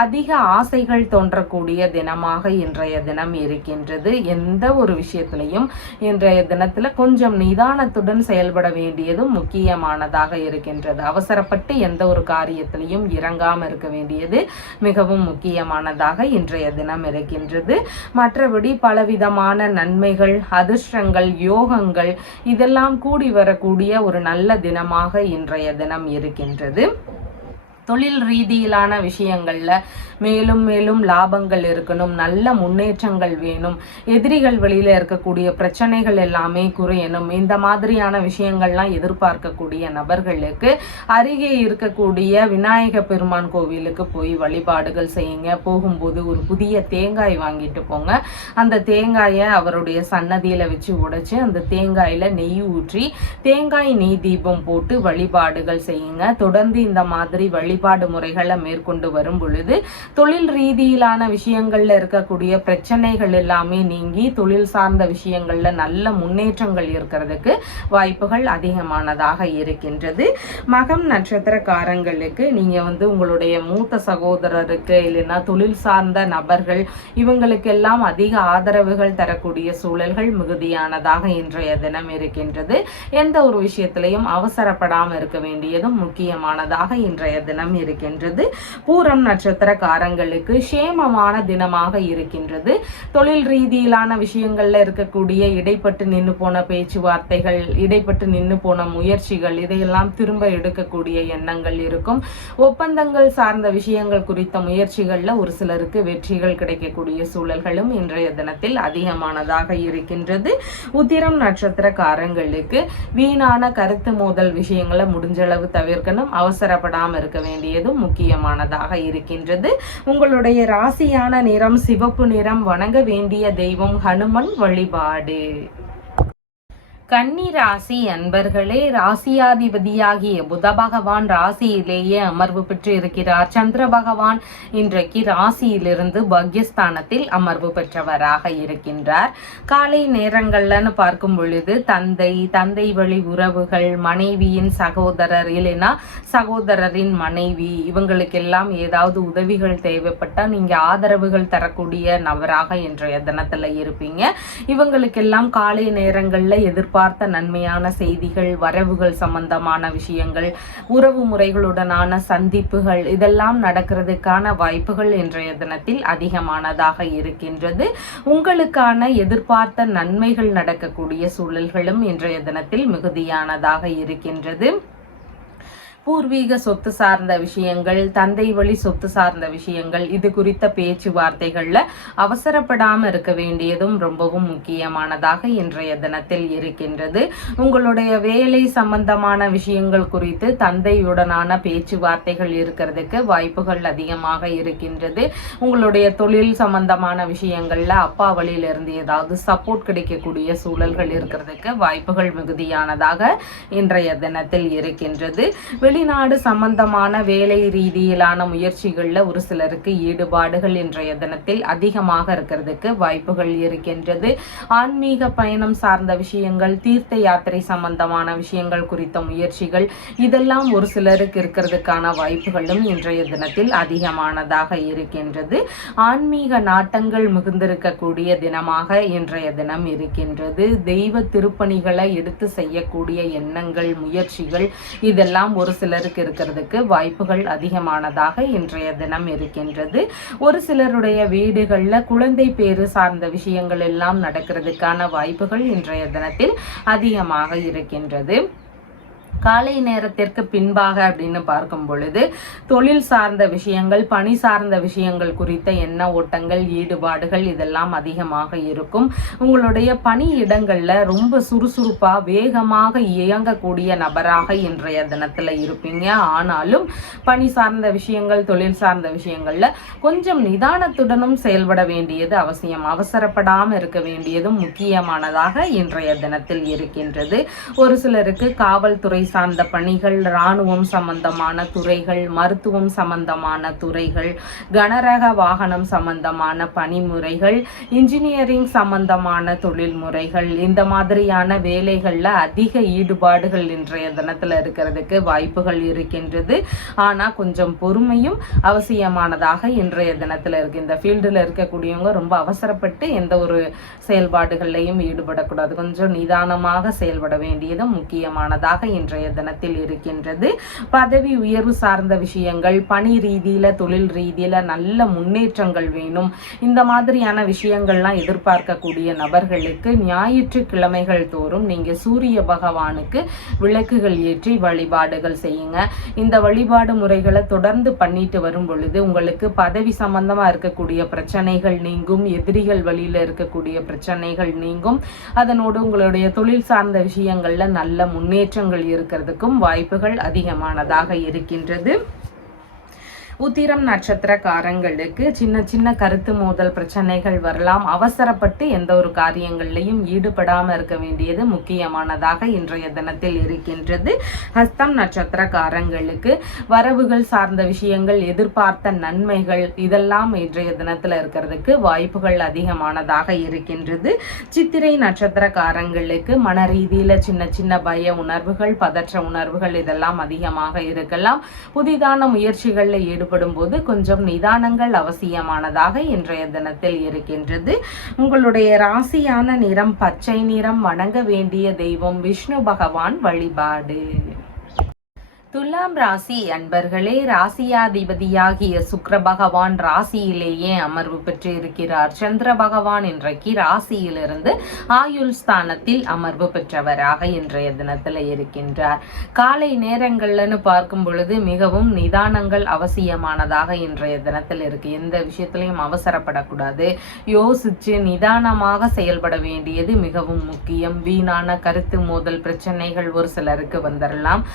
அதிக ஆசைகள் தோன்றக்கூடிய தினமாக இன்றைய தினம் இருக்கின்றது. எந்த ஒரு விஷயத்திலையும் இன்றைய தினத்துல கொஞ்சம் நிதானத்துடன் செயல்பட வேண்டியதும் முக்கியமானதாக இருக்கின்றது. அவசரப்பட்டு எந்த ஒரு காரியத்திலையும் இறங்காம இருக்க வேண்டியது மிகவும் முக்கியமானதாக இன்றைய தினம் இருக்கின்றது. மற்றபடி பலவிதமான நன்மைகள், அதிர்ஷ்டங்கள், யோகங்கள் இதெல்லாம் கூடி வரக்கூடிய ஒரு நல்ல தினமாக இன்றைய தினம் இருக்கின்றது. தொழில் ரீதியிலான விஷயங்கள்ல மேலும் மேலும் லாபங்கள் இருக்கணும், நல்ல முன்னேற்றங்கள் வேணும், எதிரிகள் வழியில இருக்கக்கூடிய பிரச்சனைகள் எல்லாமே குறையணும், இந்த மாதிரியான விஷயங்கள்லாம் எதிர்பார்க்கக்கூடிய நபர்களுக்கு அருகே இருக்கக்கூடிய விநாயக பெருமான் கோவிலுக்கு போய் வழிபாடுகள் செய்யுங்க. போகும்போது ஒரு புதிய தேங்காய் வாங்கிட்டு போங்க. அந்த தேங்காயை அவருடைய சன்னதியில வச்சு உடைச்சு அந்த தேங்காயில நெய் ஊற்றி தேங்காய் நெய் தீபம் போட்டு வழிபாடுகள் செய்யுங்க. தொடர்ந்து இந்த மாதிரி வழிபாடு முறைகளை மேற்கொண்டு வரும் பொழுது தொழில் ரீதியிலான விஷயங்கள்ல இருக்கக்கூடிய பிரச்சனைகள் எல்லாமே நீங்கி தொழில் சார்ந்த விஷயங்கள்ல நல்ல முன்னேற்றங்கள் இருக்கிறதுக்கு வாய்ப்புகள் அதிகமானதாக இருக்கின்றது. மகம் நட்சத்திரக்காரங்களுக்கு நீங்க உங்களுடைய மூத்த சகோதரருக்கு இல்லைன்னா தொழில் சார்ந்த நபர்கள் இவங்களுக்கெல்லாம் அதிக ஆதரவுகள் தரக்கூடிய சூழல்கள் மிகுதியானதாக இன்றைய தினம் இருக்கின்றது. எந்த ஒரு விஷயத்திலையும் அவசரப்படாமல் இருக்க வேண்டியதும் முக்கியமானதாக இன்றைய தினம் இருக்கின்றது. பூரம் நட்சத்திரக்காரங்களுக்கு சேமமான தினமாக இருக்கின்றது. தொழில் ரீதியிலான விஷயங்கள்ல இருக்கக்கூடிய இடைப்பட்டு நின்று போன பேச்சுவார்த்தைகள், இடைப்பட்டு நின்று போன முயற்சிகள் இதையெல்லாம் திரும்ப எடுக்கக்கூடிய எண்ணங்கள் இருக்கும். ஒப்பந்தங்கள் சார்ந்த விஷயங்கள் குறித்த முயற்சிகள்ல ஒரு சிலருக்கு வெற்றிகள் கிடைக்கக்கூடிய சூழல்களும் இன்றைய தினத்தில் அதிகமானதாக இருக்கின்றது. உத்திரம் நட்சத்திரக்காரங்களுக்கு வீணான கருத்து மோதல் விஷயங்களை முடிஞ்சளவு தவிர்க்கணும். அவசரப்படாமல் இருக்க வேண்டியதும் முக்கியமானதாக இருக்கின்றது. உங்களுடைய ராசியான நிறம் சிவப்பு நிறம். வணங்க வேண்டிய தெய்வம் ஹனுமன் வழிபாடு. கன்னி ராசி அன்பர்களே, ராசியாதிபதியாகிய புத பகவான் ராசியிலேயே அமர்வு பெற்று இருக்கிறார். சந்திர பகவான் இன்றைக்கு ராசியிலிருந்து பாக்யஸ்தானத்தில் அமர்வு பெற்றவராக இருக்கின்றார். காலை நேரங்கள்லன்னு பார்க்கும் பொழுது தந்தை வழி உறவுகள், மனைவியின் சகோதரர் இல்லைன்னா சகோதரரின் மனைவி இவங்களுக்கெல்லாம் ஏதாவது உதவிகள் தேவைப்பட்டால் நீங்க ஆதரவுகள் தரக்கூடிய நபராக இன்றைய தினத்துல இருப்பீங்க. இவங்களுக்கெல்லாம் காலை நேரங்கள்ல எதிர்பார்க்க எதிர்பார்த்த நன்மையான செய்திகள், வரவுகள் சம்பந்தமான விஷயங்கள், உறவு முறைகளுடனான சந்திப்புகள் இதெல்லாம் நடக்கிறதுக்கான வாய்ப்புகள் இன்றைய தினத்தில் அதிகமானதாக இருக்கின்றது. உங்களுக்கான எதிர்பார்த்த நன்மைகள் நடக்கக்கூடிய சூழல்களும் இன்றைய தினத்தில் மிகுதியானதாக இருக்கின்றது. பூர்வீக சொத்து சார்ந்த விஷயங்கள், தந்தை வழி சொத்து சார்ந்த விஷயங்கள், இது குறித்த பேச்சுவார்த்தைகள்ல அவசரப்படாம இருக்க வேண்டியதும் ரொம்பவும் முக்கியமானதாக இன்றைய தினத்தில் இருக்கின்றது. உங்களுடைய வேலை சம்பந்தமான விஷயங்கள் குறித்து தந்தையுடனான பேச்சுவார்த்தைகள் இருக்கிறதுக்கு வாய்ப்புகள் அதிகமாக இருக்கின்றது. உங்களுடைய தொழில் சம்பந்தமான விஷயங்கள்ல அப்பா வழியிலிருந்து ஏதாவது சப்போர்ட் கிடைக்கக்கூடிய சூழல்கள் இருக்கிறதுக்கு வாய்ப்புகள் மிகுதியானதாக இன்றைய தினத்தில் இருக்கின்றது. வெளிநாடு சம்பந்தமான வேலை ரீதியிலான முயற்சிகள்ல ஒரு சிலருக்கு ஈடுபாடுகள் இன்றைய தினத்தில் அதிகமாக இருக்கிறதுக்கு வாய்ப்புகள் இருக்கின்றது. ஆன்மீக பயணம் சார்ந்த விஷயங்கள், தீர்த்த யாத்திரை சம்பந்தமான விஷயங்கள் குறித்த முயற்சிகள் இதெல்லாம் ஒரு சிலருக்கு இருக்கிறதுக்கான வாய்ப்புகளும் இன்றைய தினத்தில் அதிகமானதாக இருக்கின்றது. ஆன்மீக நாட்டங்கள் மிகுந்திருக்கக்கூடிய தினமாக இன்றைய தினம் இருக்கின்றது. தெய்வ திருப்பணிகளை எடுத்து செய்யக்கூடிய எண்ணங்கள், முயற்சிகள் இதெல்லாம் ஒரு சிலருக்கு இருக்கிறதுக்கு வாய்ப்புகள் அதிகமானதாக இன்றைய தினம் இருக்கின்றது. ஒரு சிலருடைய வீடுகள்ல குழந்தை பேறு சார்ந்த விஷயங்கள் எல்லாம் நடக்கிறதுக்கான வாய்ப்புகள் இன்றைய தினத்தில் அதிகமாக இருக்கின்றது. காலை நேரத்திற்கு பின்பாக அப்படின்னு பார்க்கும் பொழுது தொழில் சார்ந்த விஷயங்கள், பணி சார்ந்த விஷயங்கள் குறித்த எண்ண ஓட்டங்கள், ஈடுபாடுகள் இதெல்லாம் அதிகமாக இருக்கும். உங்களுடைய பணி இடங்கள்ல ரொம்ப சுறுசுறுப்பா வேகமாக இயங்கக்கூடிய நபராக இன்றைய தினத்துல இருப்பீங்க. ஆனாலும் பணி சார்ந்த விஷயங்கள், தொழில் சார்ந்த விஷயங்கள்ல கொஞ்சம் நிதானத்துடனும் செயல்பட வேண்டியது அவசியம். அவசரப்படாம இருக்க வேண்டியதும் முக்கியமானதாக இன்றைய தினத்தில் இருக்கின்றது. ஒரு சிலருக்கு காவல்துறை சார்ந்த பணிகள், இராணுவம் சம்பந்தமான துறைகள், மருத்துவம் சம்பந்தமான துறைகள், கனரக வாகனம் சம்பந்தமான பணிமுறைகள், இன்ஜினியரிங் சம்பந்தமான தொழில் முறைகள் இந்த மாதிரியான வேலைகள்ல அதிக ஈடுபாடுகள் இன்றைய தினத்துல இருக்கிறதுக்கு வாய்ப்புகள் இருக்கின்றது. ஆனா கொஞ்சம் பொறுமையும் அவசியமானதாக இன்றைய தினத்துல இருக்கு. இந்த ஃபீல்டுல இருக்கக்கூடியவங்க ரொம்ப அவசரப்பட்டு எந்த ஒரு செயல்பாடுகளையும் ஈடுபடக்கூடாது. கொஞ்சம் நிதானமாக செயல்பட வேண்டியதும் முக்கியமானதாக இன்றைய தினத்தில் இருக்கின்றது. பதவி உயர்வு சார்ந்த விஷயங்கள், பணி ரீதியில, தொழில் ரீதியில நல்ல முன்னேற்றங்கள் வேணும். இந்த மாதிரியான விஷயங்கள்லாம் எதிர்பார்க்கக்கூடிய நபர்களுக்கு ஞாயிற்றுக்கிழமைகள் தோறும் நீங்க சூரிய பகவானுக்கு விளக்குகள் ஏற்றி வழிபாடுகள் செய்யுங்க. இந்த வழிபாடு முறைகளை தொடர்ந்து பண்ணிட்டு வரும் பொழுது உங்களுக்கு பதவி சம்பந்தமா இருக்கக்கூடிய பிரச்சனைகள் நீங்கும், எதிரிகள் வழியில இருக்கக்கூடிய பிரச்சனைகள் நீங்கும். அதனோடு உங்களுடைய தொழில் சார்ந்த விஷயங்கள்ல நல்ல முன்னேற்றங்கள் இருக்கிறதுக்கும் வாய்ப்புகள் அதிகமானதாக இருக்கின்றது. உத்திரம் நட்சத்திரக்காரங்களுக்கு சின்ன சின்ன கருத்து மோதல் பிரச்சனைகள் வரலாம். அவசரப்பட்டு எந்த ஒரு காரியங்கள்லையும் ஈடுபடாம இருக்க வேண்டியது முக்கியமானதாக இன்றைய தினத்தில் இருக்கின்றது. ஹஸ்தம் நட்சத்திரக்காரங்களுக்கு வரவுகள் சார்ந்த விஷயங்கள், எதிர்பார்த்த நன்மைகள் இதெல்லாம் இன்றைய தினத்துல இருக்கிறதுக்கு வாய்ப்புகள் அதிகமானதாக இருக்கின்றது. சித்திரை நட்சத்திரக்காரங்களுக்கு மன ரீதியில சின்ன சின்ன பய உணர்வுகள், பதற்ற உணர்வுகள் இதெல்லாம் அதிகமாக இருக்கலாம். புதிதான முயற்சிகளில் ஈடுபடும் போது கொஞ்சம் நிதானங்கள் அவசியமானதாக இன்றைய தினத்தில் இருக்கின்றது. உங்களுடைய ராசியான நிறம் பச்சை நிறம். வணங்க வேண்டிய தெய்வம் விஷ்ணு பகவான் வழிபாடு. துலாம் ராசி அன்பர்களே, ராசியாதிபதியாகிய சுக்கிர பகவான் ராசியிலேயே அமர்வு பெற்று இருக்கிறார். சந்திர பகவான் இன்றைக்கு ராசியிலிருந்து ஆயுள் ஸ்தானத்தில் அமர்வு பெற்றவராக இன்றைய தினத்துல இருக்கின்றார். காலை நேரங்கள்னு பார்க்கும் பொழுது மிகவும் நிதானங்கள் அவசியமானதாக இன்றைய தினத்தில் இருக்கு. எந்த விஷயத்திலையும் அவசரப்படக்கூடாது. யோசிச்சு நிதானமாக செயல்பட வேண்டியது மிகவும் முக்கியம். வீணான கருத்து மோதல் பிரச்சனைகள் ஒரு சிலருக்கு வந்துடலாம்.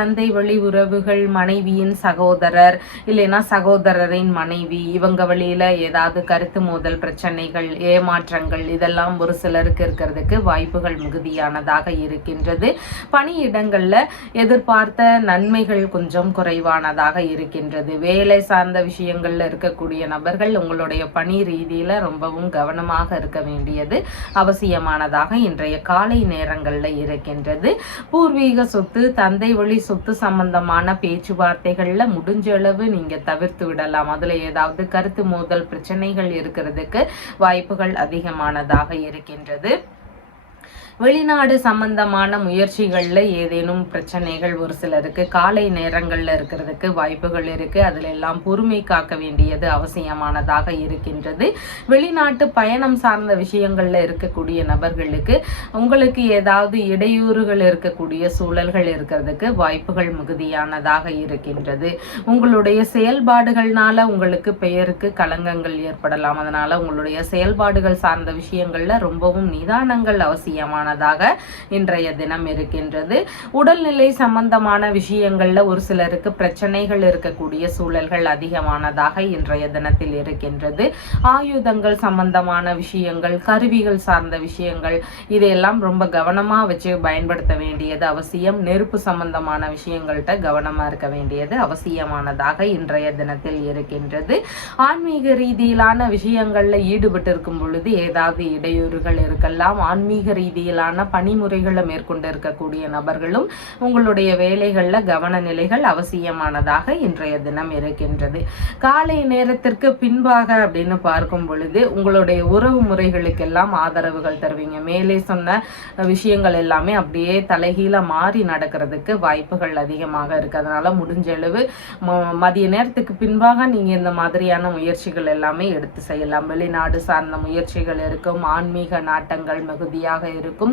தந்தை வழி உறவுகள், மனைவியின் சகோதரர் இல்லைன்னா சகோதரரின் மனைவி, இவங்க வழியில ஏதாவது கருத்து மோதல் பிரச்சனைகள், ஏமாற்றங்கள் இதெல்லாம் ஒரு சிலருக்கு இருக்கிறதுக்கு வாய்ப்புகள் மிகுதியானதாக இருக்கின்றது. பணியிடங்கள்ல எதிர்பார்த்த நன்மைகள் கொஞ்சம் குறைவானதாக இருக்கின்றது. வேலை சார்ந்த விஷயங்கள்ல இருக்கக்கூடிய நபர்கள் உங்களுடைய பணி ரீதியில ரொம்பவும் கவனமாக இருக்க வேண்டியது அவசியமானதாக இன்றைய காலை நேரங்கள்ல இருக்கின்றது. பூர்வீக சொத்து, தந்தை வழி சொத்து சம்பந்தமான பேச்சுவார்த்தைகள்ல முடிஞ்ச அளவு நீங்க தவிர்த்து விடலாம். அதுல ஏதாவது கருத்து மோதல் பிரச்சனைகள் இருக்கிறதுக்கு வாய்ப்புகள் அதிகமானதாக இருக்கின்றது. வெளிநாடு சம்பந்தமான முயற்சிகளில் ஏதேனும் பிரச்சனைகள் ஒரு சிலருக்கு காலை நேரங்களில் இருக்கிறதுக்கு வாய்ப்புகள் இருக்குது. அதில் எல்லாம் பொறுமை காக்க வேண்டியது அவசியமானதாக இருக்கின்றது. வெளிநாட்டு பயணம் சார்ந்த விஷயங்களில் இருக்கக்கூடிய நபர்களுக்கு உங்களுக்கு ஏதாவது இடையூறுகள் இருக்கக்கூடிய சூழல்கள் இருக்கிறதுக்கு வாய்ப்புகள் மிகுதியானதாக இருக்கின்றது. உங்களுடைய செயல்பாடுகள்னால உங்களுக்கு பெயருக்கு களங்கங்கள் ஏற்படலாம். அதனால உங்களுடைய செயல்பாடுகள் சார்ந்த விஷயங்கள்ல ரொம்பவும் நிதானங்கள் அவசியமான இன்றைய தினம் இருக்கின்றது. உடல்நிலை சம்பந்தமான விஷயங்கள்ல ஒரு சிலருக்கு பிரச்சனைகள் இருக்கக்கூடிய சூழல்கள் அதிகமானதாக இன்றைய தினத்தில் இருக்கின்றது. ஆயுதங்கள் சம்பந்தமான விஷயங்கள், கருவிகள் சார்ந்த விஷயங்கள், இதையெல்லாம் ரொம்ப கவனமா வச்சு பயன்படுத்த வேண்டியது அவசியம். நெருப்பு சம்பந்தமான விஷயங்கள்ட்ட கவனமா இருக்க வேண்டியது அவசியமானதாக இன்றைய தினத்தில் இருக்கின்றது. ஆன்மீக ரீதியிலான விஷயங்கள்ல ஈடுபட்டு இருக்கும் பொழுது ஏதாவது இடையூறுகள் இருக்கலாம். ஆன்மீக ரீதியில் பணிமுறைகளை மேற்கொண்டு இருக்கக்கூடிய நபர்களும் உங்களுடைய வேலைகள்ல கவன நிலைகள் அவசியமானதாக இன்றைய தினம் இருக்கின்றது. காலை நேரத்திற்கு பின்பாக அப்படின்னு பார்க்கும் பொழுது உங்களுடைய உறவு முறைகளுக்கெல்லாம் ஆதரவுகள் தருவீங்க. மேலே சொன்ன விஷயங்கள் எல்லாமே அப்படியே தலைகீழ மாறி நடக்கிறதுக்கு வாய்ப்புகள் அதிகமாக இருக்கு. அதனால முடிஞ்ச அளவு மதிய நேரத்துக்கு பின்பாக நீங்க இந்த மாதிரியான முயற்சிகள் எல்லாமே எடுத்து செய்யலாம். வெளிநாடு சார்ந்த முயற்சிகள் இருக்கும். ஆன்மீக நாட்டங்கள் மிகுதியாக இருக்கும்.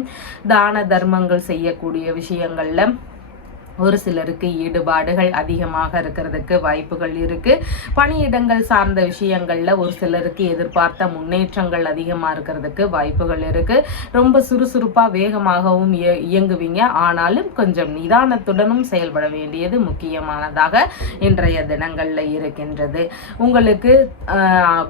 தான தர்மங்கள் செய்யக்கூடிய விஷயங்கள்ல ஒரு சிலருக்கு ஈடுபாடுகள் அதிகமாக இருக்கிறதுக்கு வாய்ப்புகள் இருக்கு. பணியிடங்கள் சார்ந்த விஷயங்கள்ல ஒரு சிலருக்கு எதிர்பார்த்த முன்னேற்றங்கள் அதிகமாக இருக்கிறதுக்கு வாய்ப்புகள் இருக்கு. ரொம்ப சுறுசுறுப்பா வேகமாகவும் இயங்குவீங்க. ஆனாலும் கொஞ்சம் நிதானத்துடனும் செயல்பட வேண்டியது முக்கியமானதாக இன்றைய தினங்கள்ல இருக்கின்றது. உங்களுக்கு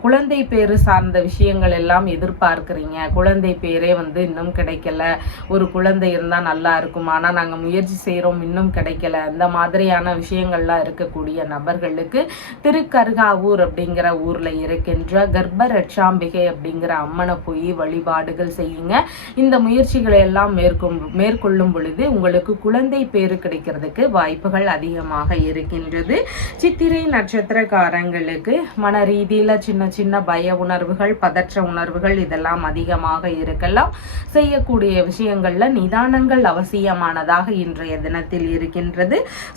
குழந்தை பேரு சார்ந்த விஷயங்கள் எல்லாம் எதிர்பார்க்கிறீங்க. குழந்தை பேரே இன்னும் கிடைக்கல, ஒரு குழந்தை இருந்தா நல்லா இருக்கும், ஆனா நாங்க முயற்சி செய்யறோம், இன்னும் கிடைக்கல, இந்த மாதிரியான விஷயங்கள்லாம் இருக்கக்கூடிய நபர்களுக்கு திருக்கருகாவூர் அப்படிங்கிற ஊர்ல இருக்கின்ற கர்ப்ப ரட்சாம்பிகை அப்படிங்கிற அம்மனை போய் வழிபாடுகள் செய்யுங்க. இந்த முயற்சிகளை எல்லாம் மேற்கொள்ளும் பொழுது உங்களுக்கு குழந்தை பேரு கிடைக்கிறதுக்கு வாய்ப்புகள் அதிகமாக இருக்கின்றது. சித்திரை நட்சத்திரக்காரங்களுக்கு மன ரீதியில சின்ன சின்ன பய உணர்வுகள், பதற்ற உணர்வுகள் இதெல்லாம் அதிகமாக இருக்கலாம். செய்யக்கூடிய விஷயங்கள்ல நிதானங்கள் அவசியமானதாக இன்றைய தினத்தில் இருக்கின்றது.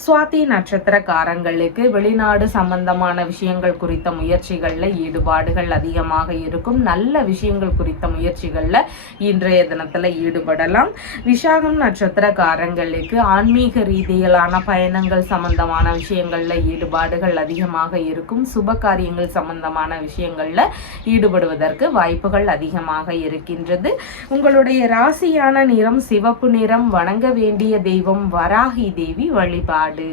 சுவாதி நட்சத்திரக்காரங்களுக்கு வெளிநாடு சம்பந்தமான விஷயங்கள் குறித்த முயற்சிகள்ல ஈடுபாடுகள் அதிகமாக இருக்கும். நல்ல விஷயங்கள் குறித்த முயற்சிகள்ல இன்றைய தினத்துல ஈடுபடலாம். விசாகம் நட்சத்திரக்காரங்களுக்கு ஆன்மீக ரீதியிலான பயணங்கள் சம்பந்தமான விஷயங்கள்ல ஈடுபாடுகள் அதிகமாக இருக்கும். சுப காரியங்கள் சம்பந்தமான விஷயங்கள்ல ஈடுபடுவதற்கு வாய்ப்புகள் அதிகமாக இருக்கின்றது. உங்களுடைய ராசியான நிறம் சிவப்பு நிறம். வணங்க வேண்டிய தெய்வம் வராகி தேவி வழிபாடு.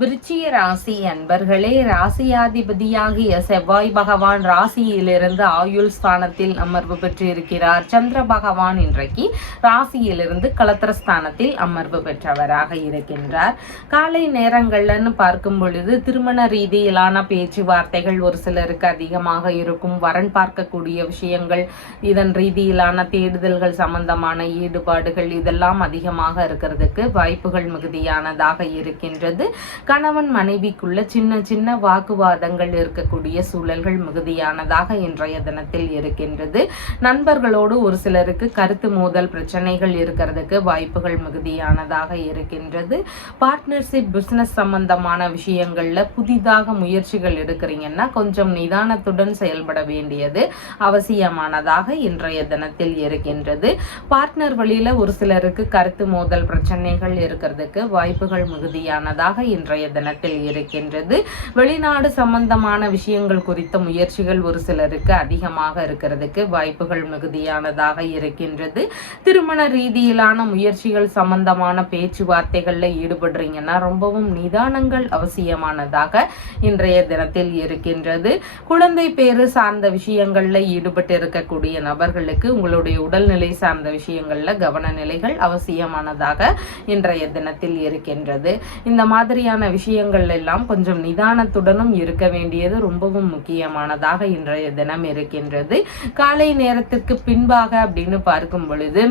விருச்சிக ராசி அன்பர்களே, ராசியாதிபதியாகிய செவ்வாய் பகவான் ராசியிலிருந்து ஆயுள் ஸ்தானத்தில் அமர்வு பெற்று இருக்கிறார். சந்திர பகவான் இன்றைக்கு ராசியிலிருந்து களத்திரஸ்தானத்தில் அமர்வு பெற்றவராக இருக்கின்றார். காலை நேரங்கள்னு பார்க்கும் பொழுது திருமண ரீதியிலான பேச்சுவார்த்தைகள் ஒரு சிலருக்கு அதிகமாக இருக்கும். வரன் பார்க்கக்கூடிய விஷயங்கள், இதன் ரீதியிலான தேடுதல்கள் சம்பந்தமான ஈடுபாடுகள் இதெல்லாம் அதிகமாக இருக்கிறதுக்கு வாய்ப்புகள் மிகுதியானதாக இருக்கின்றது. கணவன் மனைவிக்குள்ள சின்ன சின்ன வாக்குவாதங்கள் இருக்கக்கூடிய சூழல்கள் மிகுதியானதாக இன்றைய தினத்தில் இருக்கின்றது. நண்பர்களோடு ஒரு சிலருக்கு கருத்து மோதல் பிரச்சனைகள் இருக்கிறதுக்கு வாய்ப்புகள் மிகுதியானதாக இருக்கின்றது. பார்ட்னர்ஷிப் பிசினஸ் சம்பந்தமான விஷயங்கள்ல புதிதாக முயற்சிகள் எடுக்கிறீங்கன்னா கொஞ்சம் நிதானத்துடன் செயல்பட வேண்டியது அவசியமானதாக இன்றைய தினத்தில் இருக்கின்றது. பார்ட்னர் வழியில ஒரு சிலருக்கு கருத்து மோதல் பிரச்சனைகள் இருக்கிறதுக்கு வாய்ப்புகள் மிகுதியானதாக இன்றைய தினத்தில் இருக்கின்றது. வெளிநாடு சம்பந்தமான விஷயங்கள் குறித்த முயற்சிகள் ஒரு சிலருக்கு அதிகமாக இருக்கிறதுக்கு வாய்ப்புகள் மிகுதியானதாக இருக்கின்றது. திருமண ரீதியிலான முயற்சிகள் சம்பந்தமான பேச்சுவார்த்தைகள்ல ஈடுபடுறீங்கன்னா ரொம்பவும் நிதானங்கள் அவசியமானதாக இன்றைய தினத்தில் இருக்கின்றது. குழந்தை பேரு சார்ந்த விஷயங்கள்ல ஈடுபட்டு இருக்கக்கூடிய நபர்களுக்கு உங்களுடைய உடல்நிலை சார்ந்த விஷயங்கள்ல கவன நிலைகள் அவசியமானதாக இன்றைய தினத்தில் இருக்கின்றது. இந்த மாதிரியான விஷயங்கள் எல்லாம் கொஞ்சம் நிதானத்துடனும் இருக்க வேண்டியது ரொம்பவும் முக்கியமானதாக இன்றைய தினம் இருக்கின்றது. காலை நேரத்திற்கு பின்பாக அப்படின்னு பார்க்கும் பொழுது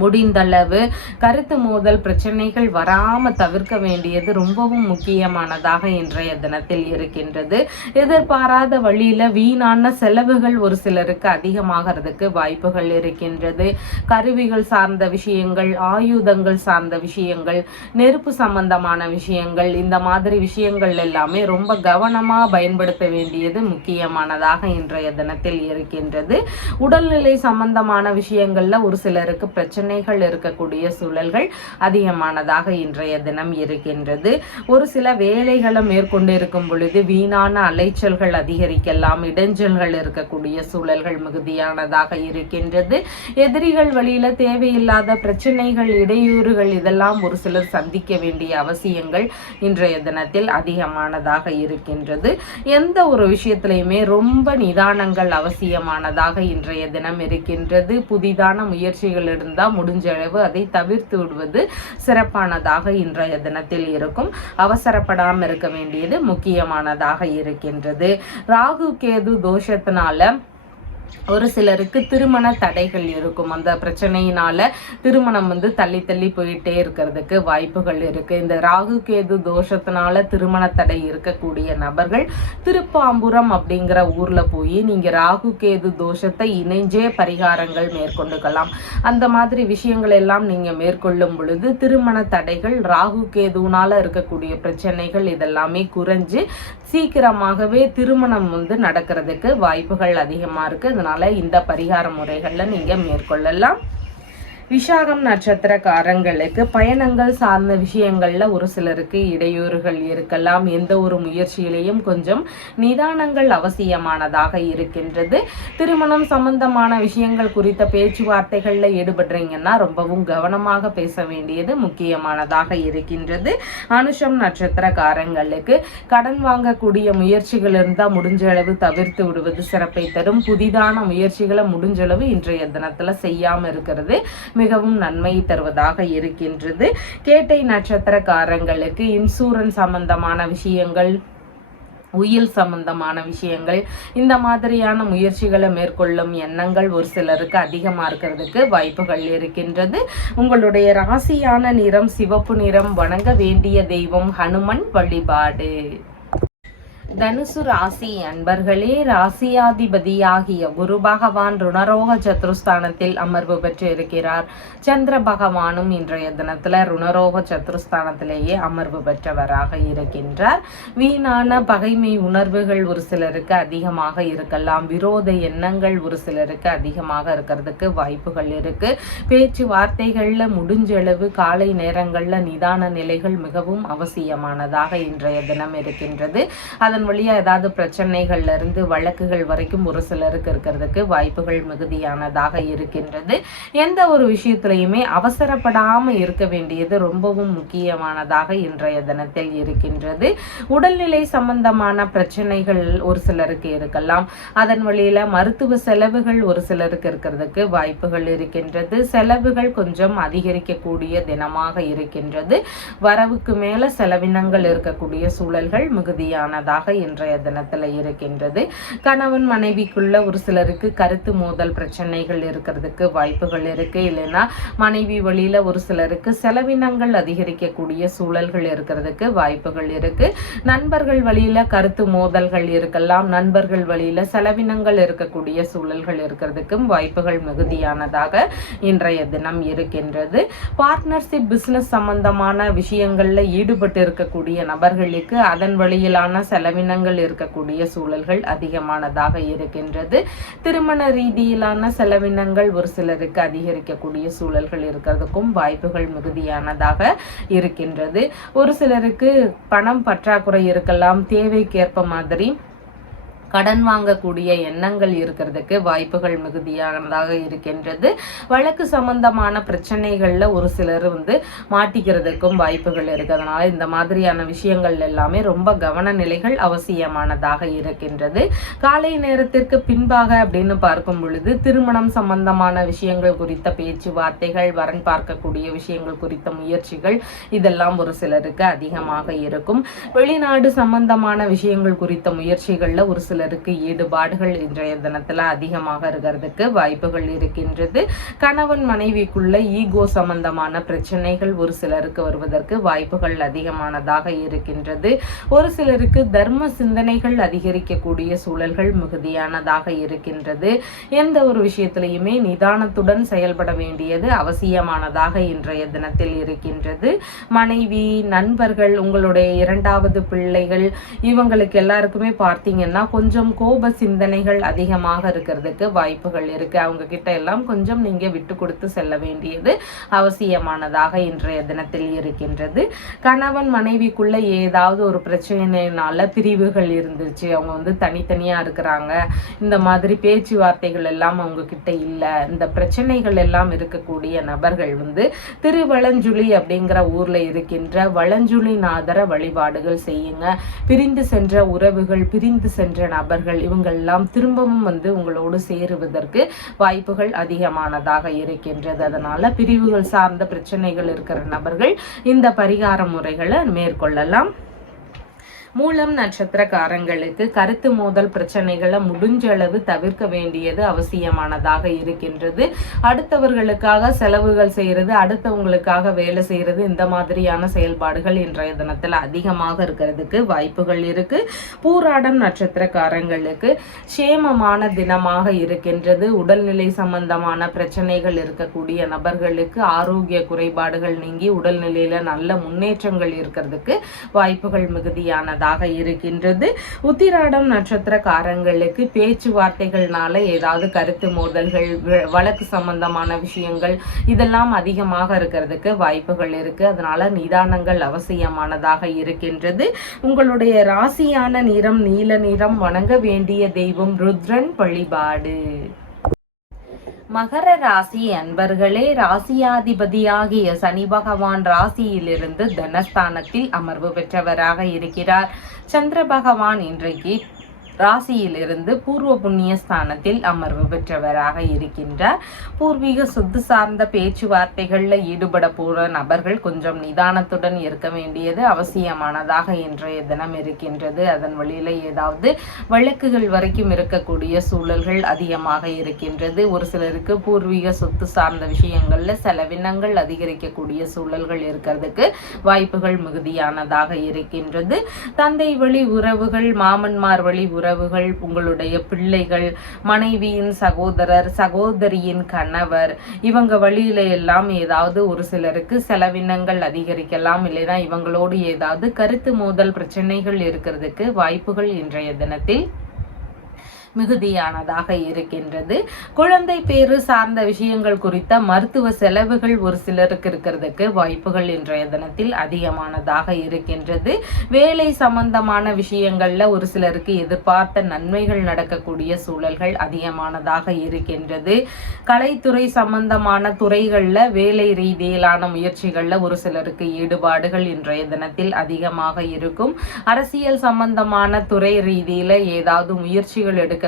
முடிந்தளவு கருத்து மோதல் பிரச்சனைகள் வராம தவிர்க்க வேண்டியது ரொம்பவும் முக்கியமானதாக இன்றைய தினத்தில் இருக்கின்றது. எதிர்பாராத வழியில வீணான செலவுகள் ஒரு சிலருக்கு அதிகமாகிறதுக்கு வாய்ப்புகள் இருக்கின்றது. கருவிகள் சார்ந்த விஷயங்கள், ஆயுதங்கள் சார்ந்த விஷயங்கள், நெருப்பு சம்பந்தமான விஷயங்கள், இந்த மாதிரி விஷயங்கள் எல்லாமே ரொம்ப கவனமா பயன்படுத்த வேண்டியது முக்கியமானதாக இன்றைய தினத்தில் இருக்கின்றது. உடல்நிலை சம்பந்தமான விஷயங்கள்ல ஒரு சிலருக்கு பிரச்சனைகள் இருக்கக்கூடிய சூழல்கள் அதிகமானதாக இன்றைய தினம் இருக்கின்றது. ஒரு சில வேலைகளை மேற்கொண்டு இருக்கும் பொழுது வீணான அலைச்சல்கள் அதிகரிக்கலாம், இடைஞ்சல்கள் இருக்கக்கூடிய சூழல்கள் மிகுதியானதாக இருக்கின்றது. எதிரிகள் வழியில தேவையில்லாத பிரச்சனைகள், இடையூறுகள் இதெல்லாம் ஒரு சிலர் சந்திக்க வேண்டிய அவசியங்கள் இன்றைய தினத்தில் அதிகமானதாக இருக்கின்றது. எந்த ஒரு விஷயத்திலையுமே ரொம்ப நிதானங்கள் அவசியமானதாக இன்றைய தினம் இருக்கின்றது. புதிதான முயற்சிகள் இருந்தால் முடிஞ்ச அளவு அதை தவிர்த்து விடுவது சிறப்பானதாக இன்றைய தினத்தில் இருக்கும். அவசரப்படாமல் இருக்க வேண்டியது முக்கியமானதாக இருக்கின்றது. ராகு கேது தோஷத்தினால ஒரு சிலருக்கு திருமண தடைகள் இருக்கும். அந்த பிரச்சனையினால திருமணம் தள்ளி தள்ளி போயிட்டே இருக்கிறதுக்கு வாய்ப்புகள் இருக்கு. இந்த ராகு கேது தோஷத்தினால திருமண தடை இருக்கக்கூடிய நபர்கள் திருப்பாம்புரம் அப்படிங்கிற ஊர்ல போய் நீங்க ராகு கேது தோஷத்தை இணைஞ்சே பரிகாரங்கள் மேற்கொண்டுக்கலாம். அந்த மாதிரி விஷயங்கள் எல்லாம் நீங்க மேற்கொள்ளும் பொழுது திருமண தடைகள், ராகு கேதுனால இருக்கக்கூடிய பிரச்சனைகள் இதெல்லாமே குறைஞ்சு சீக்கிரமாகவே திருமணம் நடக்கிறதுக்கு வாய்ப்புகள் அதிகமா இருக்கு. அதனால இந்த பரிகார முறைகள்ல நீங்க மேற்கொள்ளலாம். விசாகம் நட்சத்திரக்காரங்களுக்கு பயணங்கள் சார்ந்த விஷயங்கள்ல ஒரு சிலருக்கு இடையூறுகள் இருக்கலாம். எந்த ஒரு முயற்சியிலையும் கொஞ்சம் நிதானங்கள் அவசியமானதாக இருக்கின்றது. திருமணம் சம்பந்தமான விஷயங்கள் குறித்த பேச்சுவார்த்தைகள்ல ஈடுபடுறீங்கன்னா ரொம்பவும் கவனமாக பேச வேண்டியது முக்கியமானதாக இருக்கின்றது. அனுஷம் நட்சத்திரக்காரங்களுக்கு கடன் வாங்கக்கூடிய முயற்சிகள் இருந்தால் முடிஞ்ச அளவு தவிர்த்து விடுவது சிறப்பை தரும். புதிதான முயற்சிகளை முடிஞ்ச அளவு இன்றைய தினத்துல செய்யாம இருக்கிறது மிகவும் நன்மை தருவதாக இருக்கின்றது. கேட்டை நட்சத்திரக்காரங்களுக்கு இன்சூரன்ஸ் சம்பந்தமான விஷயங்கள், உயில் சம்பந்தமான விஷயங்கள், இந்த மாதிரியான முயற்சிகளை மேற்கொள்ளும் எண்ணங்கள் ஒரு சிலருக்கு அதிகமாக இருக்கிறதுக்கு வாய்ப்புகள் இருக்கின்றது. உங்களுடைய ராசியான நிறம் சிவப்பு நிறம். வணங்க வேண்டிய தெய்வம் ஹனுமன் வழிபாடு. தனுசு ராசி அன்பர்களே, ராசியாதிபதியாகிய குரு பகவான் ருணரோக சத்ருஸ்தானத்தில் அமர்வு பெற்று இருக்கிறார். சந்திர பகவானும் இன்றைய தினத்துல ருணரோக சத்ருஸ்தானத்திலேயே அமர்வு பெற்றவராக இருக்கின்றார். வீணான பகைமை உணர்வுகள் ஒரு சிலருக்கு அதிகமாக இருக்கலாம். விரோத எண்ணங்கள் ஒரு சிலருக்கு அதிகமாக இருக்கிறதுக்கு வாய்ப்புகள் இருக்கு. பேச்சுவார்த்தைகள்ல முடிஞ்சளவு காலை நேரங்கள்ல நிதான நிலைகள் மிகவும் அவசியமானதாக இன்றைய தினம் இருக்கின்றது. அதன் வழியா ஏதாவது பிரச்சனைகள்ல இருந்து வழக்குகள் வரைக்கும் ஒரு சிலருக்கு இருக்கிறதுக்கு வாய்ப்புகள் மிகுதியானதாக இருக்கின்றது. எந்த ஒரு விஷயத்திலையுமே அவசரப்படாம இருக்க வேண்டியது ரொம்பவும் முக்கியமானதாக இன்றைய தினத்தில் இருக்கின்றது. உடல்நிலை சம்பந்தமான பிரச்சனைகள் ஒரு சிலருக்கு இருக்கலாம். அதன் வழியில மருத்துவ செலவுகள் ஒரு சிலருக்கு இருக்கிறதுக்கு வாய்ப்புகள் இருக்கின்றது. செலவுகள் கொஞ்சம் அதிகரிக்கக்கூடிய தினமாக இருக்கின்றது. வரவுக்கு மேல செலவினங்கள் இருக்கக்கூடிய சூழல்கள் மிகுதியானதாக இன்றைய தினத்துல இருக்கின்றது. கணவன் மனைவிக்குள்ள ஒரு சிலருக்கு கருத்து மோதல் பிரச்சனைகள் இருக்கிறதுக்கு வாய்ப்புகள் இருக்கு. இல்லைன்னா மனைவி வழியில ஒரு சிலருக்கு செலவினங்கள் அதிகரிக்கக்கூடிய சூழல்கள் இருக்கிறதுக்கு வாய்ப்புகள் இருக்கு. நண்பர்கள் வழியில கருத்து மோதல்கள் இருக்கலாம். நண்பர்கள் வழியில செலவினங்கள் இருக்கக்கூடிய சூழல்கள் இருக்கிறதுக்கும் வாய்ப்புகள் மிகுதியானதாக இன்றைய தினம் இருக்கின்றது. பார்ட்னர்ஷிப் பிசினஸ் சம்பந்தமான விஷயங்கள்ல ஈடுபட்டு இருக்கக்கூடிய நபர்களுக்கு அதன் வழியிலான செலவினங்கள் இருக்கக்கூடிய சூழல்கள் அதிகமானதாக இருக்கின்றது. திருமண ரீதியிலான செலவினங்கள் ஒரு சிலருக்கு அதிகரிக்கக்கூடிய சூழல்கள் இருக்கிறதுக்கும் வாய்ப்புகள் மிகுதியானதாக இருக்கின்றது. ஒரு சிலருக்கு பணம் பற்றாக்குறை இருக்கலாம். தேவைக்கேற்ப மாதிரி கடன் வாங்கக்கூடிய எண்ணங்கள் இருக்கிறதுக்கு வாய்ப்புகள் மிகுதியானதாக இருக்கின்றது. வழக்கு சம்பந்தமான பிரச்சனைகள்ல ஒரு சிலர் மாட்டிக்கிறதுக்கும் வாய்ப்புகள் இருக்கு. அதனால இந்த மாதிரியான விஷயங்கள் எல்லாமே ரொம்ப கவன நிலைகள் அவசியமானதாக இருக்கின்றது. காலை நேரத்திற்கு பின்பாக அப்படின்னு பார்க்கும் பொழுது திருமணம் சம்பந்தமான விஷயங்கள் குறித்த பேச்சுவார்த்தைகள், வரன் பார்க்கக்கூடிய விஷயங்கள் குறித்த முயற்சிகள் இதெல்லாம் ஒரு சிலருக்கு அதிகமாக இருக்கும். வெளிநாடு சம்பந்தமான விஷயங்கள் குறித்த முயற்சிகள்ல ஒரு சில சிலருக்கு ஈடுபாடுகள் இன்றைய தினத்துல அதிகமாக இருக்கிறதுக்கு வாய்ப்புகள் இருக்கின்றது. கணவன் மனைவிக்குள்ள ஈகோ சம்பந்தமான பிரச்சனைகள் ஒரு சிலருக்கு வருவதற்கு வாய்ப்புகள் அதிகமானதாக இருக்கின்றது. ஒரு சிலருக்கு தர்ம சிந்தனைகள் அதிகரிக்கக்கூடிய சூழல்கள் மிகுதியானதாக இருக்கின்றது. எந்த ஒரு விஷயத்திலையுமே நிதானத்துடன் செயல்பட வேண்டியது அவசியமானதாக இன்றைய தினத்தில் இருக்கின்றது. மனைவி, நண்பர்கள், உங்களுடைய இரண்டாவது பிள்ளைகள், இவங்களுக்கு எல்லாருக்குமே பார்த்தீங்கன்னா கொஞ்சம் கோப சிந்தனைகள் அதிகமாக இருக்கிறதுக்கு வாய்ப்புகள் இருக்கு. அவங்க கிட்ட எல்லாம் கொஞ்சம் நீங்க விட்டு கொடுத்து செல்ல வேண்டியது அவசியமானதாக இன்றைய தினத்தில் இருக்கின்றது. கணவன் மனைவிக்குள்ள ஏதாவது ஒரு பிரச்சனையினால பிரிவுகள் இருந்துச்சு, அவங்க தனித்தனியா இருக்கிறாங்க, இந்த மாதிரி பேச்சுவார்த்தைகள் எல்லாம் அவங்க கிட்ட இல்ல, இந்த பிரச்சனைகள் எல்லாம் இருக்கக்கூடிய நபர்கள் திருவளஞ்சுழி அப்படிங்கிற ஊர்ல இருக்கின்ற வளஞ்சுழிநாதர வழிபாடுகள் செய்யுங்க. பிரிந்து சென்ற உறவுகள், பிரிந்து சென்ற நபர்கள் இவங்கெல்லாம் திரும்பவும் உங்களோடு சேருவதற்கு வாய்ப்புகள் அதிகமானதாக இருக்கின்றது. அதனால பிரிவுகள் சார்ந்த பிரச்சனைகள் இருக்கிற நபர்கள் இந்த பரிகார முறைகளை மேற்கொள்ளலாம். மூலம் நட்சத்திரக்காரங்களுக்கு கருத்து மோதல் பிரச்சனைகளை முடிஞ்ச அளவு தவிர்க்க வேண்டியது அவசியமானதாக இருக்கின்றது. அடுத்தவர்களுக்காக செலவுகள் செய்யறது, அடுத்தவங்களுக்காக வேலை செய்யறது, இந்த மாதிரியான செயல்பாடுகள் இன்றைய தினத்தில் அதிகமாக இருக்கிறதுக்கு வாய்ப்புகள் இருக்கு. பூராடம் நட்சத்திரக்காரங்களுக்கு சேமமான தினமாக இருக்கின்றது. உடல்நிலை சம்பந்தமான பிரச்சனைகள் இருக்கக்கூடிய நபர்களுக்கு ஆரோக்கிய குறைபாடுகள் நீங்கி உடல்நிலையில நல்ல முன்னேற்றங்கள் இருக்கிறதுக்கு வாய்ப்புகள் மிகுதியான இருக்கின்றது. உத்திராடம் நட்சத்திரக்காரங்களுக்கு பேச்சுவார்த்தைகள்னால ஏதாவது கருத்து மோதல்கள், வழக்கு சம்பந்தமான விஷயங்கள் இதெல்லாம் அதிகமாக இருக்கிறதுக்கு வாய்ப்புகள் இருக்கு. அதனால நிதானங்கள் அவசியமானதாக இருக்கின்றது. உங்களுடைய ராசியான நிறம் நீல நிறம். வணங்க வேண்டிய தெய்வம் ருத்ரன் வழிபாடு. மகர ராசி அன்பர்களே, ராசியாதிபதியாகிய சனி பகவான் ராசியிலிருந்து தனஸ்தானத்தில் அமர்வு பெற்றவராக இருக்கிறார். சந்திர பகவான் இன்றைக்கு ராசியிலிருந்து பூர்வ புண்ணிய ஸ்தானத்தில் அமர்வு பெற்றவராக இருக்கின்றார். பூர்வீக சொத்து சார்ந்த பேச்சுவார்த்தைகள்ல ஈடுபட போற நபர்கள் கொஞ்சம் நிதானத்துடன் இருக்க வேண்டியது அவசியமானதாக இன்றைய தினம் இருக்கின்றது. அதன் வழியில ஏதாவது வழக்குகள் வரைக்கும் இருக்கக்கூடிய சூழல்கள் அதிகமாக இருக்கின்றது. ஒரு சிலருக்கு பூர்வீக சொத்து சார்ந்த விஷயங்கள்ல செலவினங்கள் அதிகரிக்கக்கூடிய சூழல்கள் இருக்கிறதுக்கு வாய்ப்புகள் மிகுதியானதாக இருக்கின்றது. தந்தை வழி உறவுகள், மாமன்மார் வழி உறவுகள், உங்களுடைய பிள்ளைகள், மனைவியின் சகோதரர், சகோதரியின் கணவர், இவங்க வழியில எல்லாம் ஏதாவது ஒரு சிலருக்கு செலவினங்கள் அதிகரிக்கலாம். இல்லைன்னா இவங்களோடு ஏதாவது கருத்து மோதல் பிரச்சனைகள் இருக்கிறதுக்கு வாய்ப்புகள் இன்றைய தினத்தில் மிகுதியானதாக இருக்கின்றது. குழந்தை பேரு சார்ந்த விஷயங்கள் குறித்த மருத்துவ செலவுகள் ஒரு சிலருக்கு இருக்கிறதுக்கு வாய்ப்புகள் இன்றைய தினத்தில் அதிகமானதாக இருக்கின்றது. வேலை சம்பந்தமான விஷயங்கள்ல ஒரு சிலருக்கு எதிர்பார்த்த நன்மைகள் நடக்கக்கூடிய சூழல்கள் அதிகமானதாக இருக்கின்றது. கலைத்துறை சம்பந்தமான துறைகள்ல வேலை ரீதியிலான முயற்சிகள்ல ஒரு சிலருக்கு ஈடுபாடுகள் இன்றைய தினத்தில் அதிகமாக இருக்கும். அரசியல் சம்பந்தமான துறை ரீதியில ஏதாவது முயற்சிகள் இருக்கக்கூடிய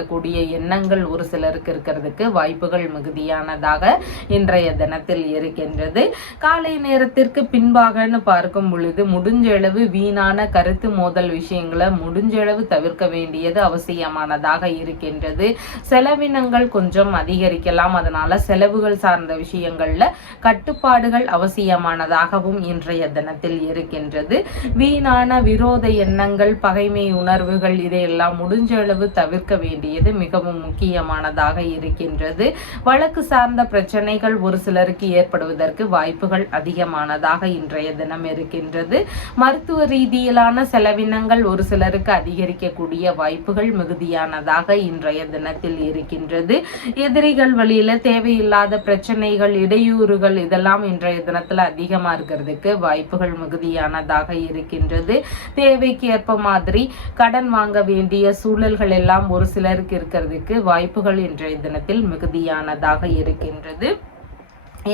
எண்ணங்கள் ஒரு சிலருக்கு இருக்கிறதுக்கு வாய்ப்புகள் மிகுதியானதாக இன்றைய தினத்தில் இருக்கின்றது. காலை நேரத்திற்கு பின்பாகன்னு பார்க்கும் பொழுது முடிஞ்சளவு வீணான கருத்து மோதல் விஷயங்களை முடிஞ்சளவு தவிர்க்க வேண்டியது அவசியமானதாக இருக்கின்றது. செலவினங்கள் கொஞ்சம் அதிகரிக்கலாம். அதனால செலவுகள் சார்ந்த விஷயங்கள்ல கட்டுப்பாடுகள் அவசியமானதாகவும் இன்றைய தினத்தில் இருக்கின்றது. வீணான விரோத எண்ணங்கள், பகைமை உணர்வுகள் இதையெல்லாம் முடிஞ்சளவு தவிர்க்க வேண்டியது மிகவும் முக்கியமானதாக இருக்கின்றது. வழக்கு சார்ந்த பிரச்சனைகள் ஒரு சிலருக்கு ஏற்படுவதற்கு வாய்ப்புகள் அதிகமானதாக இன்றைய தினம் இருக்கின்றது. மருத்துவ ரீதியிலான செலவினங்கள் ஒரு சிலருக்கு அதிகரிக்கக்கூடிய வாய்ப்புகள் மிகுதியானதாக இன்றைய தினத்தில் இருக்கின்றது. எதிரிகள் வழியில தேவையில்லாத பிரச்சனைகள், இடையூறுகள் இதெல்லாம் இன்றைய தினத்துல அதிகமா இருக்கிறதுக்கு வாய்ப்புகள் மிகுதியானதாக இருக்கின்றது. தேவைக்கு ஏற்ப மாதிரி கடன் வாங்க வேண்டிய சூழல்கள் எல்லாம் ஒரு சிலருக்கு இருக்கிறதுக்கு வாய்ப்புகள் இன்றைய தினத்தில் மிகுதியானதாக இருக்கின்றது.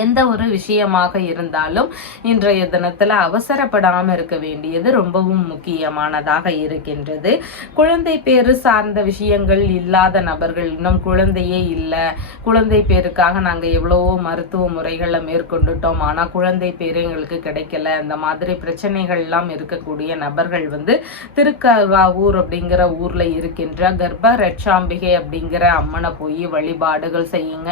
எந்த ஒரு விஷயமாக இருந்தாலும் இன்றைய தினத்துல அவசரப்படாமல் இருக்க வேண்டியது ரொம்பவும் முக்கியமானதாக இருக்கின்றது. குழந்தை பேரு சார்ந்த விஷயங்கள் இல்லாத நபர்கள், இன்னும் குழந்தையே இல்லை, குழந்தை பேருக்காக நாங்கள் எவ்வளவோ மருத்துவ முறைகளை மேற்கொண்டுட்டோம், ஆனால் குழந்தை பேரு எங்களுக்கு கிடைக்கல, இந்த மாதிரி பிரச்சனைகள்லாம் இருக்கக்கூடிய நபர்கள் திருக்கவாவூர் அப்படிங்கிற ஊர்ல இருக்கின்ற கர்ப்ப ரட்சாம்பிகை அப்படிங்கிற அம்மனை போய் வழிபாடுகள் செய்யுங்க.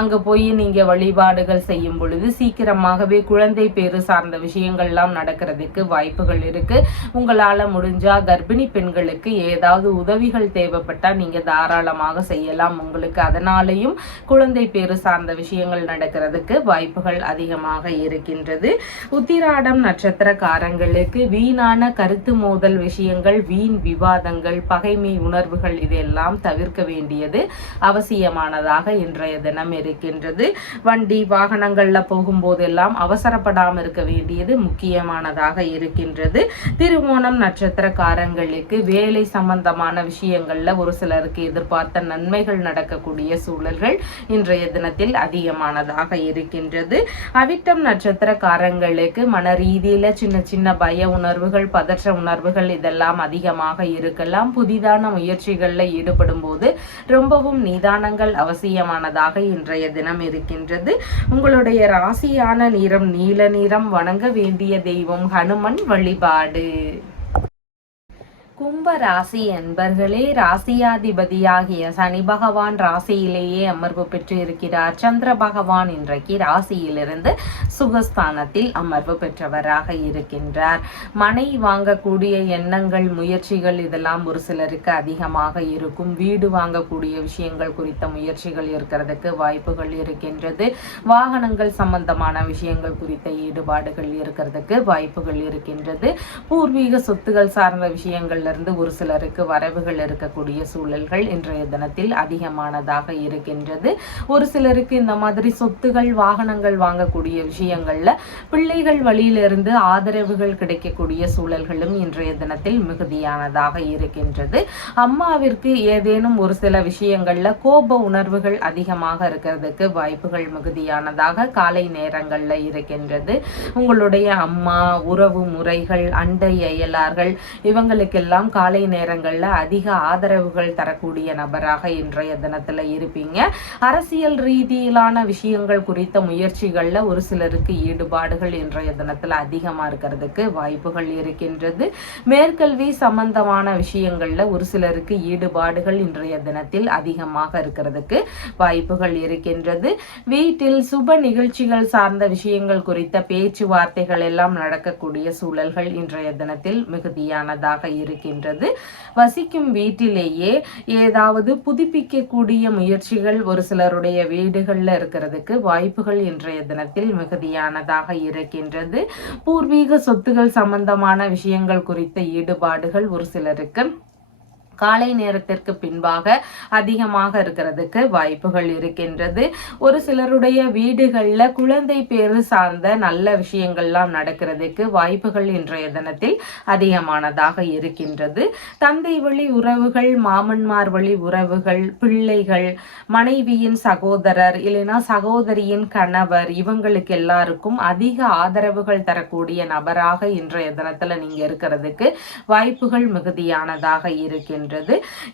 அங்க போய் நீங்க வழிபாடுகள் செய்யும் பொழுது சீக்கிரமாகவே குழந்தை பேரு சார்ந்த விஷயங்கள்லாம் நடக்கிறதுக்கு வாய்ப்புகள் இருக்கு. உங்களால முடிஞ்சா கர்ப்பிணி பெண்களுக்கு ஏதாவது உதவிகள் தேவைப்பட்டா நீங்க தாராளமாக செய்யலாம். உங்களுக்கு அதனாலேயும் குழந்தை பேரு சார்ந்த விஷயங்கள் நடக்கிறதுக்கு வாய்ப்புகள் அதிகமாக இருக்கின்றது. உத்திராடம் நட்சத்திரக்காரங்களுக்கு வீணான கருத்து மோதல் விஷயங்கள், வீண் விவாதங்கள், பகைமை உணர்வுகள் இதெல்லாம் தவிர்க்க வேண்டியது அவசியமானதாக இன்றைய தினம் இருக்கின்றது. வண்டி வாகனங்கள்ல போகும்போதெல்லாம் அவசரப்படாமல் இருக்க வேண்டியது முக்கியமானதாக இருக்கின்றது. திருவோணம் நட்சத்திரக்காரங்களுக்கு வேலை சம்பந்தமான விஷயங்கள்ல ஒரு சிலருக்கு எதிர்பார்த்த நன்மைகள் நடக்கக்கூடிய சூழல்கள் இன்றைய தினத்தில் அதிகமானதாக இருக்கின்றது. அவிட்டம் நட்சத்திரக்காரங்களுக்கு மன ரீதியில சின்ன சின்ன பய உணர்வுகள், பதற்ற உணர்வுகள் இதெல்லாம் அதிகமாக இருக்கலாம். புதிதான முயற்சிகள்ல ஈடுபடும் போது ரொம்பவும் நிதானங்கள் அவசியமானதாக இன்றைய தினம் இருக்கின்றது. உங்களுடைய ராசியான நிறம் நீல நிறம். வணங்க வேண்டிய தெய்வம் ஹனுமன் வழிபாடு. கும்ப ராசி என்பர்களே, ராசியாதிபதியாகிய சனி பகவான் ராசியிலேயே அமர்வு பெற்று இருக்கிறார். சந்திர பகவான் இன்றைக்கு ராசியிலிருந்து சுகஸ்தானத்தில் அமர்வு பெற்றவராக இருக்கின்றார். மனை வாங்கக்கூடிய எண்ணங்கள், முயற்சிகள் இதெல்லாம் ஒரு சிலருக்கு அதிகமாக இருக்கும். வீடு வாங்கக்கூடிய விஷயங்கள் குறித்த முயற்சிகள் இருக்கிறதுக்கு வாய்ப்புகள் இருக்கின்றது. வாகனங்கள் சம்பந்தமான விஷயங்கள் குறித்த ஈடுபாடுகள் இருக்கிறதுக்கு வாய்ப்புகள் இருக்கின்றது. பூர்வீக சொத்துகள் சார்ந்த விஷயங்கள் இருந்து ஒரு சிலருக்கு வரவுகள் இருக்கக்கூடிய சூழல்கள் இன்றைய தினத்தில் அதிகமானதாக இருக்கின்றது. ஒரு சிலருக்கு இந்த மாதிரி சொத்துகள், வாகனங்கள் வாங்கக்கூடிய விஷயங்கள்ல பிள்ளைகள் வழியிலிருந்து ஆதரவுகள் கிடைக்கக்கூடிய சூழல்களும் இன்றைய தினத்தில் மிகுதியானதாக இருக்கின்றது. அம்மாவிற்கு ஏதேனும் ஒரு சில விஷயங்கள்ல கோப உணர்வுகள் அதிகமாக இருக்கிறதுக்கு வாய்ப்புகள் மிகுதியானதாக காலை நேரங்கள்ல இருக்கின்றது. உங்களுடைய அம்மா, உறவு முறைகள், அண்டை அயலார்கள் இவங்களுக்கெல்லாம் காலை நேரங்கள்ல அதிக ஆதரவுகள் தரக்கூடிய நபராக இன்றைய தினத்துல இருப்பீங்க. அரசியல் ரீதியிலான விஷயங்கள் குறித்த முயற்சிகள்ல ஒரு சிலருக்கு ஈடுபாடுகள் இன்றைய தினத்துல அதிகமா இருக்கிறதுக்கு வாய்ப்புகள் இருக்கின்றது. மேற்கல்வி சம்பந்தமான விஷயங்கள்ல ஒரு சிலருக்கு ஈடுபாடுகள் இன்றைய தினத்தில் அதிகமாக இருக்கிறதுக்கு வாய்ப்புகள் இருக்கின்றது. வீட்டில் சுப நிகழ்ச்சிகள் சார்ந்த விஷயங்கள் குறித்த பேச்சுவார்த்தைகள் எல்லாம் நடக்கக்கூடிய சூழல்கள் இன்றைய தினத்தில் மிகுதியானதாக இருக்கின்றது. வசிக்கும் வீட்டிலேயே ஏதாவது புதுப்பிக்கக்கூடிய முயற்சிகள் ஒரு சிலருடைய வீடுகள்ல இருக்கிறதுக்கு வாய்ப்புகள் இன்றைய தினத்தில் மிகுதியானதாக இருக்கின்றது. பூர்வீக சொத்துகள் சம்பந்தமான விஷயங்கள் குறித்த ஈடுபாடுகள் ஒரு சிலருக்கு காலை நேரத்திற்கு பின்பாக அதிகமாக இருக்கிறதுக்கு வாய்ப்புகள் இருக்கின்றது. ஒரு சிலருடைய வீடுகள்ல குழந்தை பேரு சார்ந்த நல்ல விஷயங்கள்லாம் நடக்கிறதுக்கு வாய்ப்புகள் இன்றைய தினத்தில் அதிகமானதாக இருக்கின்றது. தந்தை வழி உறவுகள், மாமன்மார் வழி உறவுகள், பிள்ளைகள், மனைவியின் சகோதரர் இல்லைன்னா சகோதரியின் கணவர் இவங்களுக்கு எல்லாருக்கும் அதிக ஆதரவுகள் தரக்கூடிய நபராக இன்றைய தினத்துல நீங்க இருக்கிறதுக்கு வாய்ப்புகள் மிகுதியானதாக இருக்கின்றது.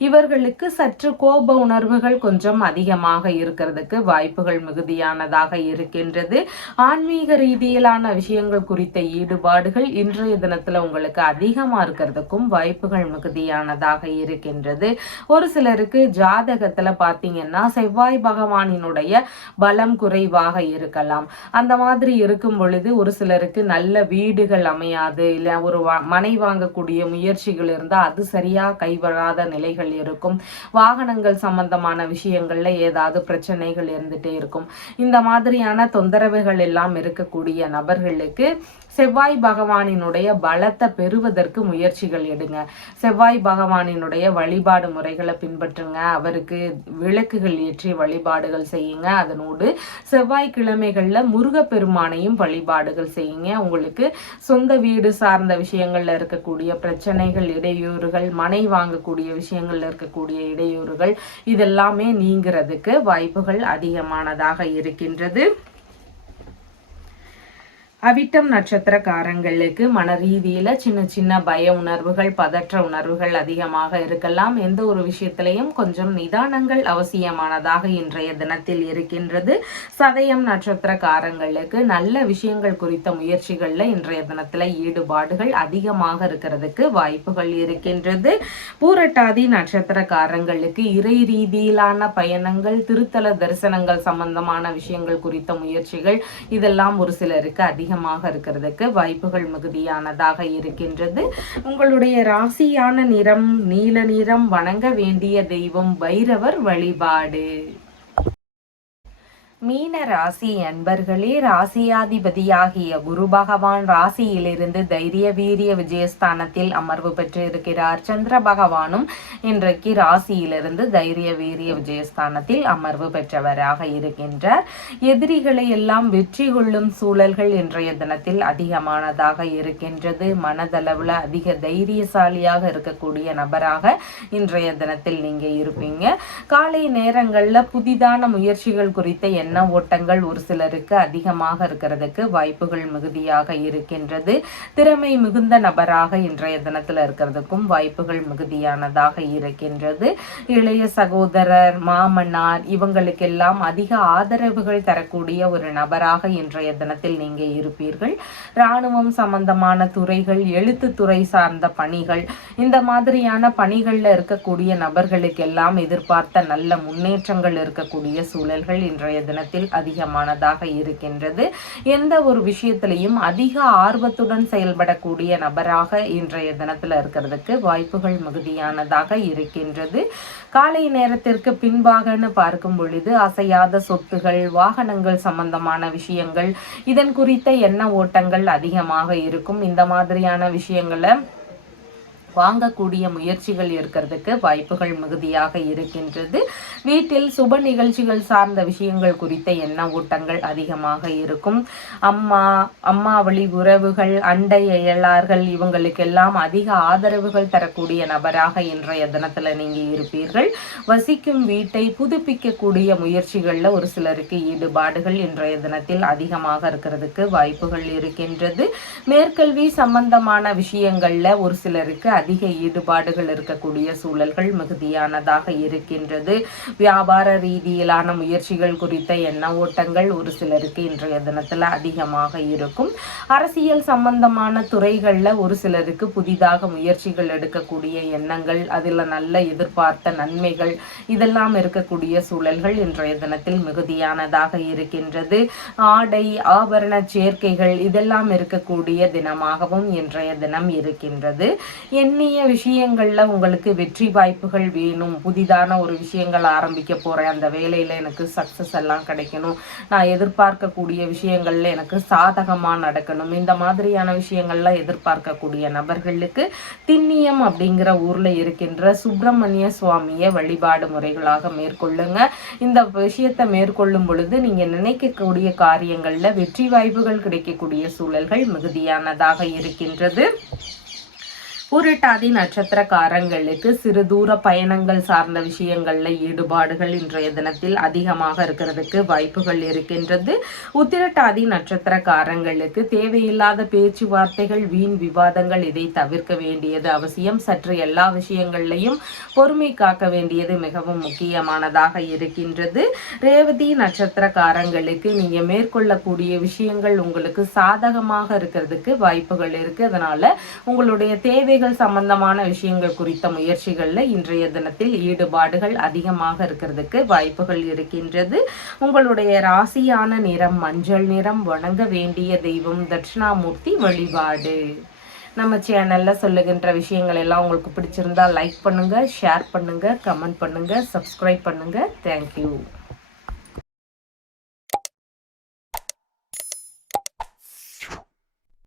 இவர்களுக்கு சற்று கோப உணர்வுகள் கொஞ்சம் அதிகமாக இருக்கிறதுக்கு வாய்ப்புகள் மிகுதியானதாக இருக்கின்றது. ஆன்மீக ரீதியிலான விஷயங்கள் குறித்த ஈடுபாடுகள் இன்றைய தினத்துல உங்களுக்கு அதிகமா இருக்கிறதுக்கும் வாய்ப்புகள் மிகுதியானதாக இருக்கின்றது. ஒரு சிலருக்கு ஜாதகத்துல பாத்தீங்கன்னா செவ்வாய் பகவானினுடைய பலம் குறைவாக இருக்கலாம். அந்த மாதிரி இருக்கும் பொழுது ஒரு சிலருக்கு நல்ல வீடுகள் அமையாது, இல்ல ஒரு மனை வாங்கக்கூடிய முயற்சிகள் இருந்தா அது சரியா கைவராத நிலைகள் இருக்கும். வாகனங்கள் சம்பந்தமான விஷயங்கள்ல ஏதாவது பிரச்சனைகள் இருந்துட்டே இருக்கும். இந்த மாதிரியான தொந்தரவுகள் எல்லாம் இருக்கக்கூடிய நபர்களுக்கு செவ்வாய் பகவானினுடைய பலத்தை பெறுவதற்கு முயற்சிகள் எடுங்க. செவ்வாய் பகவானினுடைய வழிபாடு முறைகளை பின்பற்றுங்க. அவருக்கு விளக்குகள் ஏற்றி வழிபாடுகள் செய்யுங்க. அதனோடு செவ்வாய்க்கிழமைகள்ல முருகப்பெருமானையும் வழிபாடுகள் செய்யுங்க. உங்களுக்கு சொந்த வீடு சார்ந்த விஷயங்கள்ல இருக்கக்கூடிய பிரச்சனைகள், இடையூறுகள், மனை வாங்கக்கூடிய விஷயங்கள்ல இருக்கக்கூடிய இடையூறுகள் இதெல்லாமே நீங்கிறதுக்கு வாய்ப்புகள் அதிகமானதாக இருக்கின்றது. அவிட்டம் நட்சத்திரக்காரங்களுக்கு மன ரீதியில சின்ன சின்ன பய உணர்வுகள், பதற்ற உணர்வுகள் அதிகமாக இருக்கலாம். எந்த ஒரு விஷயத்திலையும் கொஞ்சம் நிதானங்கள் அவசியமானதாக இன்றைய தினத்தில் இருக்கின்றது. சதயம் நட்சத்திரக்காரங்களுக்கு நல்ல விஷயங்கள் குறித்த முயற்சிகள்ல இன்றைய தினத்துல ஈடுபாடுகள் அதிகமாக இருக்கிறதுக்கு வாய்ப்புகள் இருக்கின்றது. பூரட்டாதி நட்சத்திரக்காரங்களுக்கு இறை ரீதியிலான பயணங்கள், திருத்தல தரிசனங்கள் சம்பந்தமான விஷயங்கள் குறித்த முயற்சிகள் இதெல்லாம் ஒரு சிலருக்கு அதிகமாக இருக்கிறதுக்கு வாய்ப்புகள் மிகுதியானதாக இருக்கின்றது. உங்களுடைய ராசியான நிறம் நீல நிறம். வணங்க வேண்டிய தெய்வம் பைரவர் வழிபாடு. மீன ராசி அன்பர்களே, ராசியாதிபதியாகிய குரு பகவான் ராசியிலிருந்து தைரிய வீரிய விஜயஸ்தானத்தில் அமர்வு பெற்று இருக்கிறார். சந்திர பகவானும் இன்றைக்கு ராசியிலிருந்து தைரிய வீரிய விஜயஸ்தானத்தில் அமர்வு பெற்றவராக இருக்கின்றார். எதிரிகளை எல்லாம் வெற்றி கொள்ளும் சூழல்கள் இன்றைய தினத்தில் அதிகமானதாக இருக்கின்றது. மனதளவுல அதிக தைரியசாலியாக இருக்கக்கூடிய நபராக இன்றைய தினத்தில் நீங்க இருப்பீங்க. காலை நேரங்கள்ல புதிதான முயற்சிகள் குறித்த எண்ண ஓட்டங்கள் ஒரு சிலருக்கு அதிகமாக இருக்கிறதுக்கு வாய்ப்புகள் மிகுதியாக இருக்கின்றது. திறமை மிகுந்த நபராக இன்றைய தினத்துல இருக்கிறதுக்கும் வாய்ப்புகள் மிகுதியானதாக இருக்கின்றது. இளைய சகோதரர், மாமனார் இவங்களுக்கெல்லாம் அதிக ஆதரவுகள் தரக்கூடிய ஒரு நபராக இன்றைய தினத்தில் நீங்க இருப்பீர்கள். இராணுவம் சம்பந்தமான துறைகள், எழுத்துத்துறை சார்ந்த பணிகள், இந்த மாதிரியான பணிகள்ல இருக்கக்கூடிய நபர்களுக்கெல்லாம் எதிர்பார்த்த நல்ல முன்னேற்றங்கள் இருக்கக்கூடிய சூழல்கள் இன்றைய தினத்தில் அதிகமானதாக இருக்கின்றது. எந்த ஒரு விஷயத்திலையும் அதிக ஆர்வத்துடன் செயல்படக்கூடிய நபராக இன்றைய தினத்துல இருக்கிறதுக்கு வாய்ப்புகள் மிகுதியானதாக இருக்கின்றது. காலை நேரத்திற்கு பின்பாகன்னு பார்க்கும் பொழுது அசையாத சொத்துகள், வாகனங்கள் சம்பந்தமான விஷயங்கள், இதன் குறித்த எண்ண ஓட்டங்கள் அதிகமாக இருக்கும். இந்த மாதிரியான விஷயங்களை வாங்கக்கூடிய முயற்சிகள் இருக்கிறதுக்கு வாய்ப்புகள் மிகுதியாக இருக்கின்றது. வீட்டில் சுப நிகழ்ச்சிகள் சார்ந்த விஷயங்கள் குறித்த எண்ண ஓட்டங்கள் அதிகமாக இருக்கும். அம்மா வழி உறவுகள், அண்டை அயலார்கள் இவங்களுக்கெல்லாம் அதிக ஆதரவுகள் தரக்கூடிய நபராக இன்றைய தினத்துல நீங்க இருப்பீர்கள். வசிக்கும் வீட்டை புதுப்பிக்கக்கூடிய முயற்சிகள்ல ஒரு சிலருக்கு ஈடுபாடுகள் இன்றைய தினத்தில் அதிகமாக இருக்கிறதுக்கு வாய்ப்புகள் இருக்கின்றது. மேற்கல்வி சம்பந்தமான விஷயங்கள்ல ஒரு சிலருக்கு அதிக ஈடுபாடுகள் இருக்கக்கூடிய சூழல்கள் மிகுதியானதாக இருக்கின்றது. வியாபார ரீதியிலான முயற்சிகள் குறித்த எண்ண ஓட்டங்கள் ஒரு சிலருக்கு இன்றைய தினத்துல அதிகமாக இருக்கும். அரசியல் சம்பந்தமான துறைகள்ல ஒரு சிலருக்கு புதிதாக முயற்சிகள் எடுக்கக்கூடிய எண்ணங்கள், அதுல நல்ல எதிர்பார்த்த நன்மைகள் இதெல்லாம் இருக்கக்கூடிய சூழல்கள் இன்றைய தினத்தில் மிகுதியானதாக இருக்கின்றது. ஆடை ஆபரண சேர்க்கைகள் இதெல்லாம் இருக்கக்கூடிய தினமாகவும் இன்றைய தினம் இருக்கின்றது. எண்ணிய விஷயங்கள்ல உங்களுக்கு வெற்றி வாய்ப்புகள் வேணும். புதிதான ஒரு விஷயங்கள் ஆரம்பிக்க போறேன், அந்த வேலையில எனக்கு சக்சஸ் எல்லாம் கிடைக்கணும், நான் எதிர்பார்க்கக்கூடிய விஷயங்கள்ல எனக்கு சாதகமா நடக்கணும், இந்த மாதிரியான விஷயங்கள்ல எதிர்பார்க்கக்கூடிய நபர்களுக்கு திண்ணியம் அப்படிங்கிற ஊர்ல இருக்கின்ற சுப்பிரமணிய சுவாமியை வழிபாடு முறைகளாக மேற்கொள்ளுங்க. இந்த விஷயத்தை மேற்கொள்ளும் பொழுது நீங்க நினைக்கக்கூடிய காரியங்கள்ல வெற்றி வாய்ப்புகள் கிடைக்கக்கூடிய சூழல்கள் மிகுதியானதாக இருக்கின்றது. பூரட்டாதி நட்சத்திரக்காரங்களுக்கு சிறு தூர பயணங்கள் சார்ந்த விஷயங்கள்ல ஈடுபாடுகள் இன்றைய தினத்தில் அதிகமாக இருக்கிறதுக்கு வாய்ப்புகள் இருக்கின்றது. உத்திரட்டாதி நட்சத்திரக்காரங்களுக்கு தேவையில்லாத பேச்சுவார்த்தைகள், வீண் விவாதங்கள் இதை தவிர்க்க வேண்டியது அவசியம். சற்று எல்லா விஷயங்கள்லையும் பொறுமை காக்க வேண்டியது மிகவும் முக்கியமானதாக இருக்கின்றது. ரேவதி நட்சத்திரக்காரங்களுக்கு நீங்க மேற்கொள்ளக்கூடிய விஷயங்கள் உங்களுக்கு சாதகமாக இருக்கிறதுக்கு வாய்ப்புகள் இருக்கு. அதனால உங்களுடைய தேவைகள் சம்பந்தமான விஷயங்கள் குறித்த முயற்சிகள்ல இன்றைய தினத்தில் ஈடுபாடுகள் அதிகமாக இருக்கிறதுக்கு வாய்ப்புகள் இருக்கின்றது. உங்களுடைய ராசியான நிறம் மஞ்சள் நிறம். வணங்க வேண்டிய தெய்வம் தட்சிணாமூர்த்தி வழிபாடு. நம்ம சேனல்ல சொல்லுகின்ற விஷயங்கள் எல்லாம் உங்களுக்கு பிடிச்சிருந்தா லைக் பண்ணுங்க, ஷேர் பண்ணுங்க, கமெண்ட் பண்ணுங்க, சப்ஸ்கிரைப் பண்ணுங்க. தேங்க்யூ.